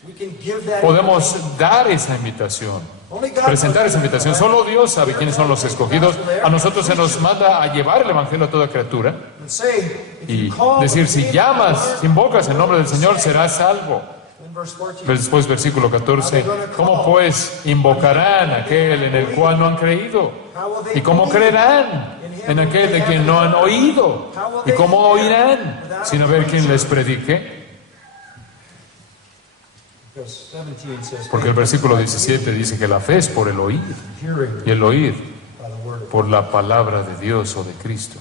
We can give that Podemos dar esa invitación, Only God presentar knows esa invitación. Solo Dios sabe quiénes son los escogidos. A nosotros se nos manda a llevar el Evangelio a toda criatura and say, if y you call decir, the si name llamas, of the Lord, si invocas el nombre del Señor, serás salvo. in verse 14, Después, versículo 14, ¿cómo pues invocarán a aquel en el cual no han creído? ¿Y cómo creerán en aquel de quien no han oído? ¿Y cómo oirán sin haber quien les predique? because 17 says, Porque el versículo 17 dice que la fe es por el oír, hearing y el oír by the word of por la palabra de Dios o de Cristo.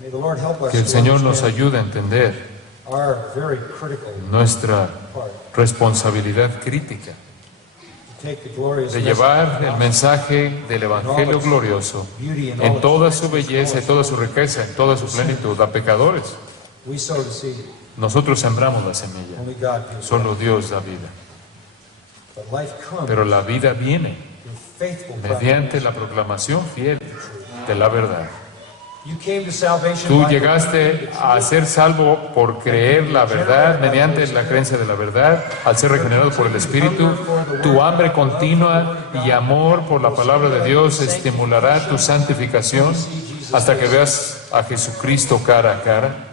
May the Lord help us Que el to Señor nos understand ayude a entender our very critical nuestra part, responsabilidad crítica to take the glorious de llevar el mensaje del Evangelio glorioso en toda su belleza y toda su riqueza, en toda su plenitud, a pecadores. we sow the seed, Nosotros sembramos la semilla, only God gives solo life. Dios da vida. But life comes Pero la vida viene through faithful mediante proclamation. la proclamación fiel de la verdad. You came to salvation Tú by llegaste a ser salvo por creer la verdad, mediante la creencia de la verdad, al ser regenerado por el Espíritu. Tu hambre continua y amor por la palabra de Dios estimulará tu santificación hasta que veas a Jesucristo cara a cara.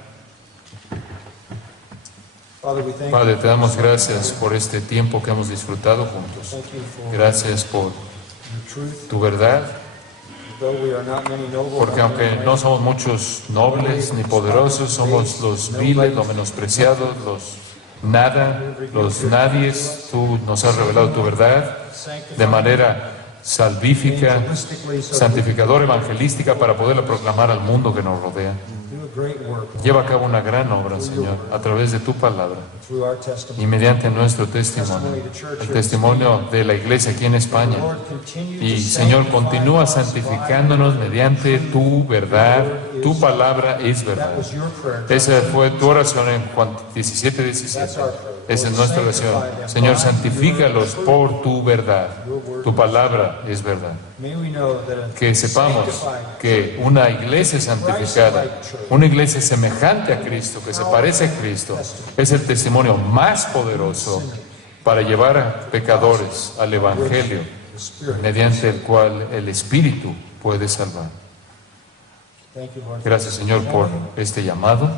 Father, we thank Padre, te damos gracias por este tiempo que hemos disfrutado juntos. you for Gracias por your truth. tu verdad, Though we are not many noble, porque aunque no somos muchos nobles ni poderosos, somos los viles, los menospreciados, los nada, los nadies. Tú nos has revelado tu verdad de manera salvífica, santificadora, evangelística, para poderla proclamar al mundo que nos rodea. do a great work Lleva a cabo una gran obra, Señor, a través de tu palabra through our testimony. y mediante nuestro testimonio, el testimonio de la iglesia aquí en España. Lord, continue Y to Señor, sanctify continúa us by santificándonos mediante tu verdad. Tu palabra es verdad. That was your prayer. Esa fue tu oración en Juan 17:17. Esa es nuestra oración. Señor, santifícalos por tu verdad. Tu palabra es verdad. May we know that a Que sepamos sanctified que una iglesia santificada, una iglesia semejante a Cristo, que se parece a Cristo, es el testimonio más poderoso para llevar a pecadores al Evangelio, mediante el cual el Espíritu puede salvar. Thank you, Lord. Gracias, Señor, por este llamado.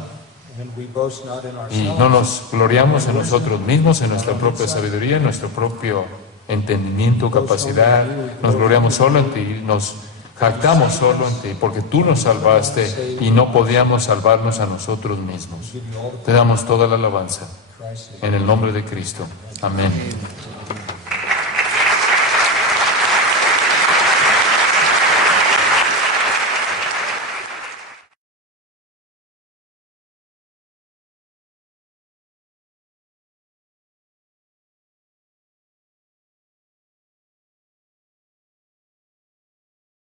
And we boast not in Y ourselves, no nos gloriamos en nosotros mismos, en nuestra propia sabiduría, en nuestro propio entendimiento, capacidad. Nos gloriamos solo en ti, nos jactamos solo en ti, porque tú nos salvaste y no podíamos salvarnos a nosotros mismos. give you all Te damos toda la alabanza the Christ. en el nombre de Cristo. Amén.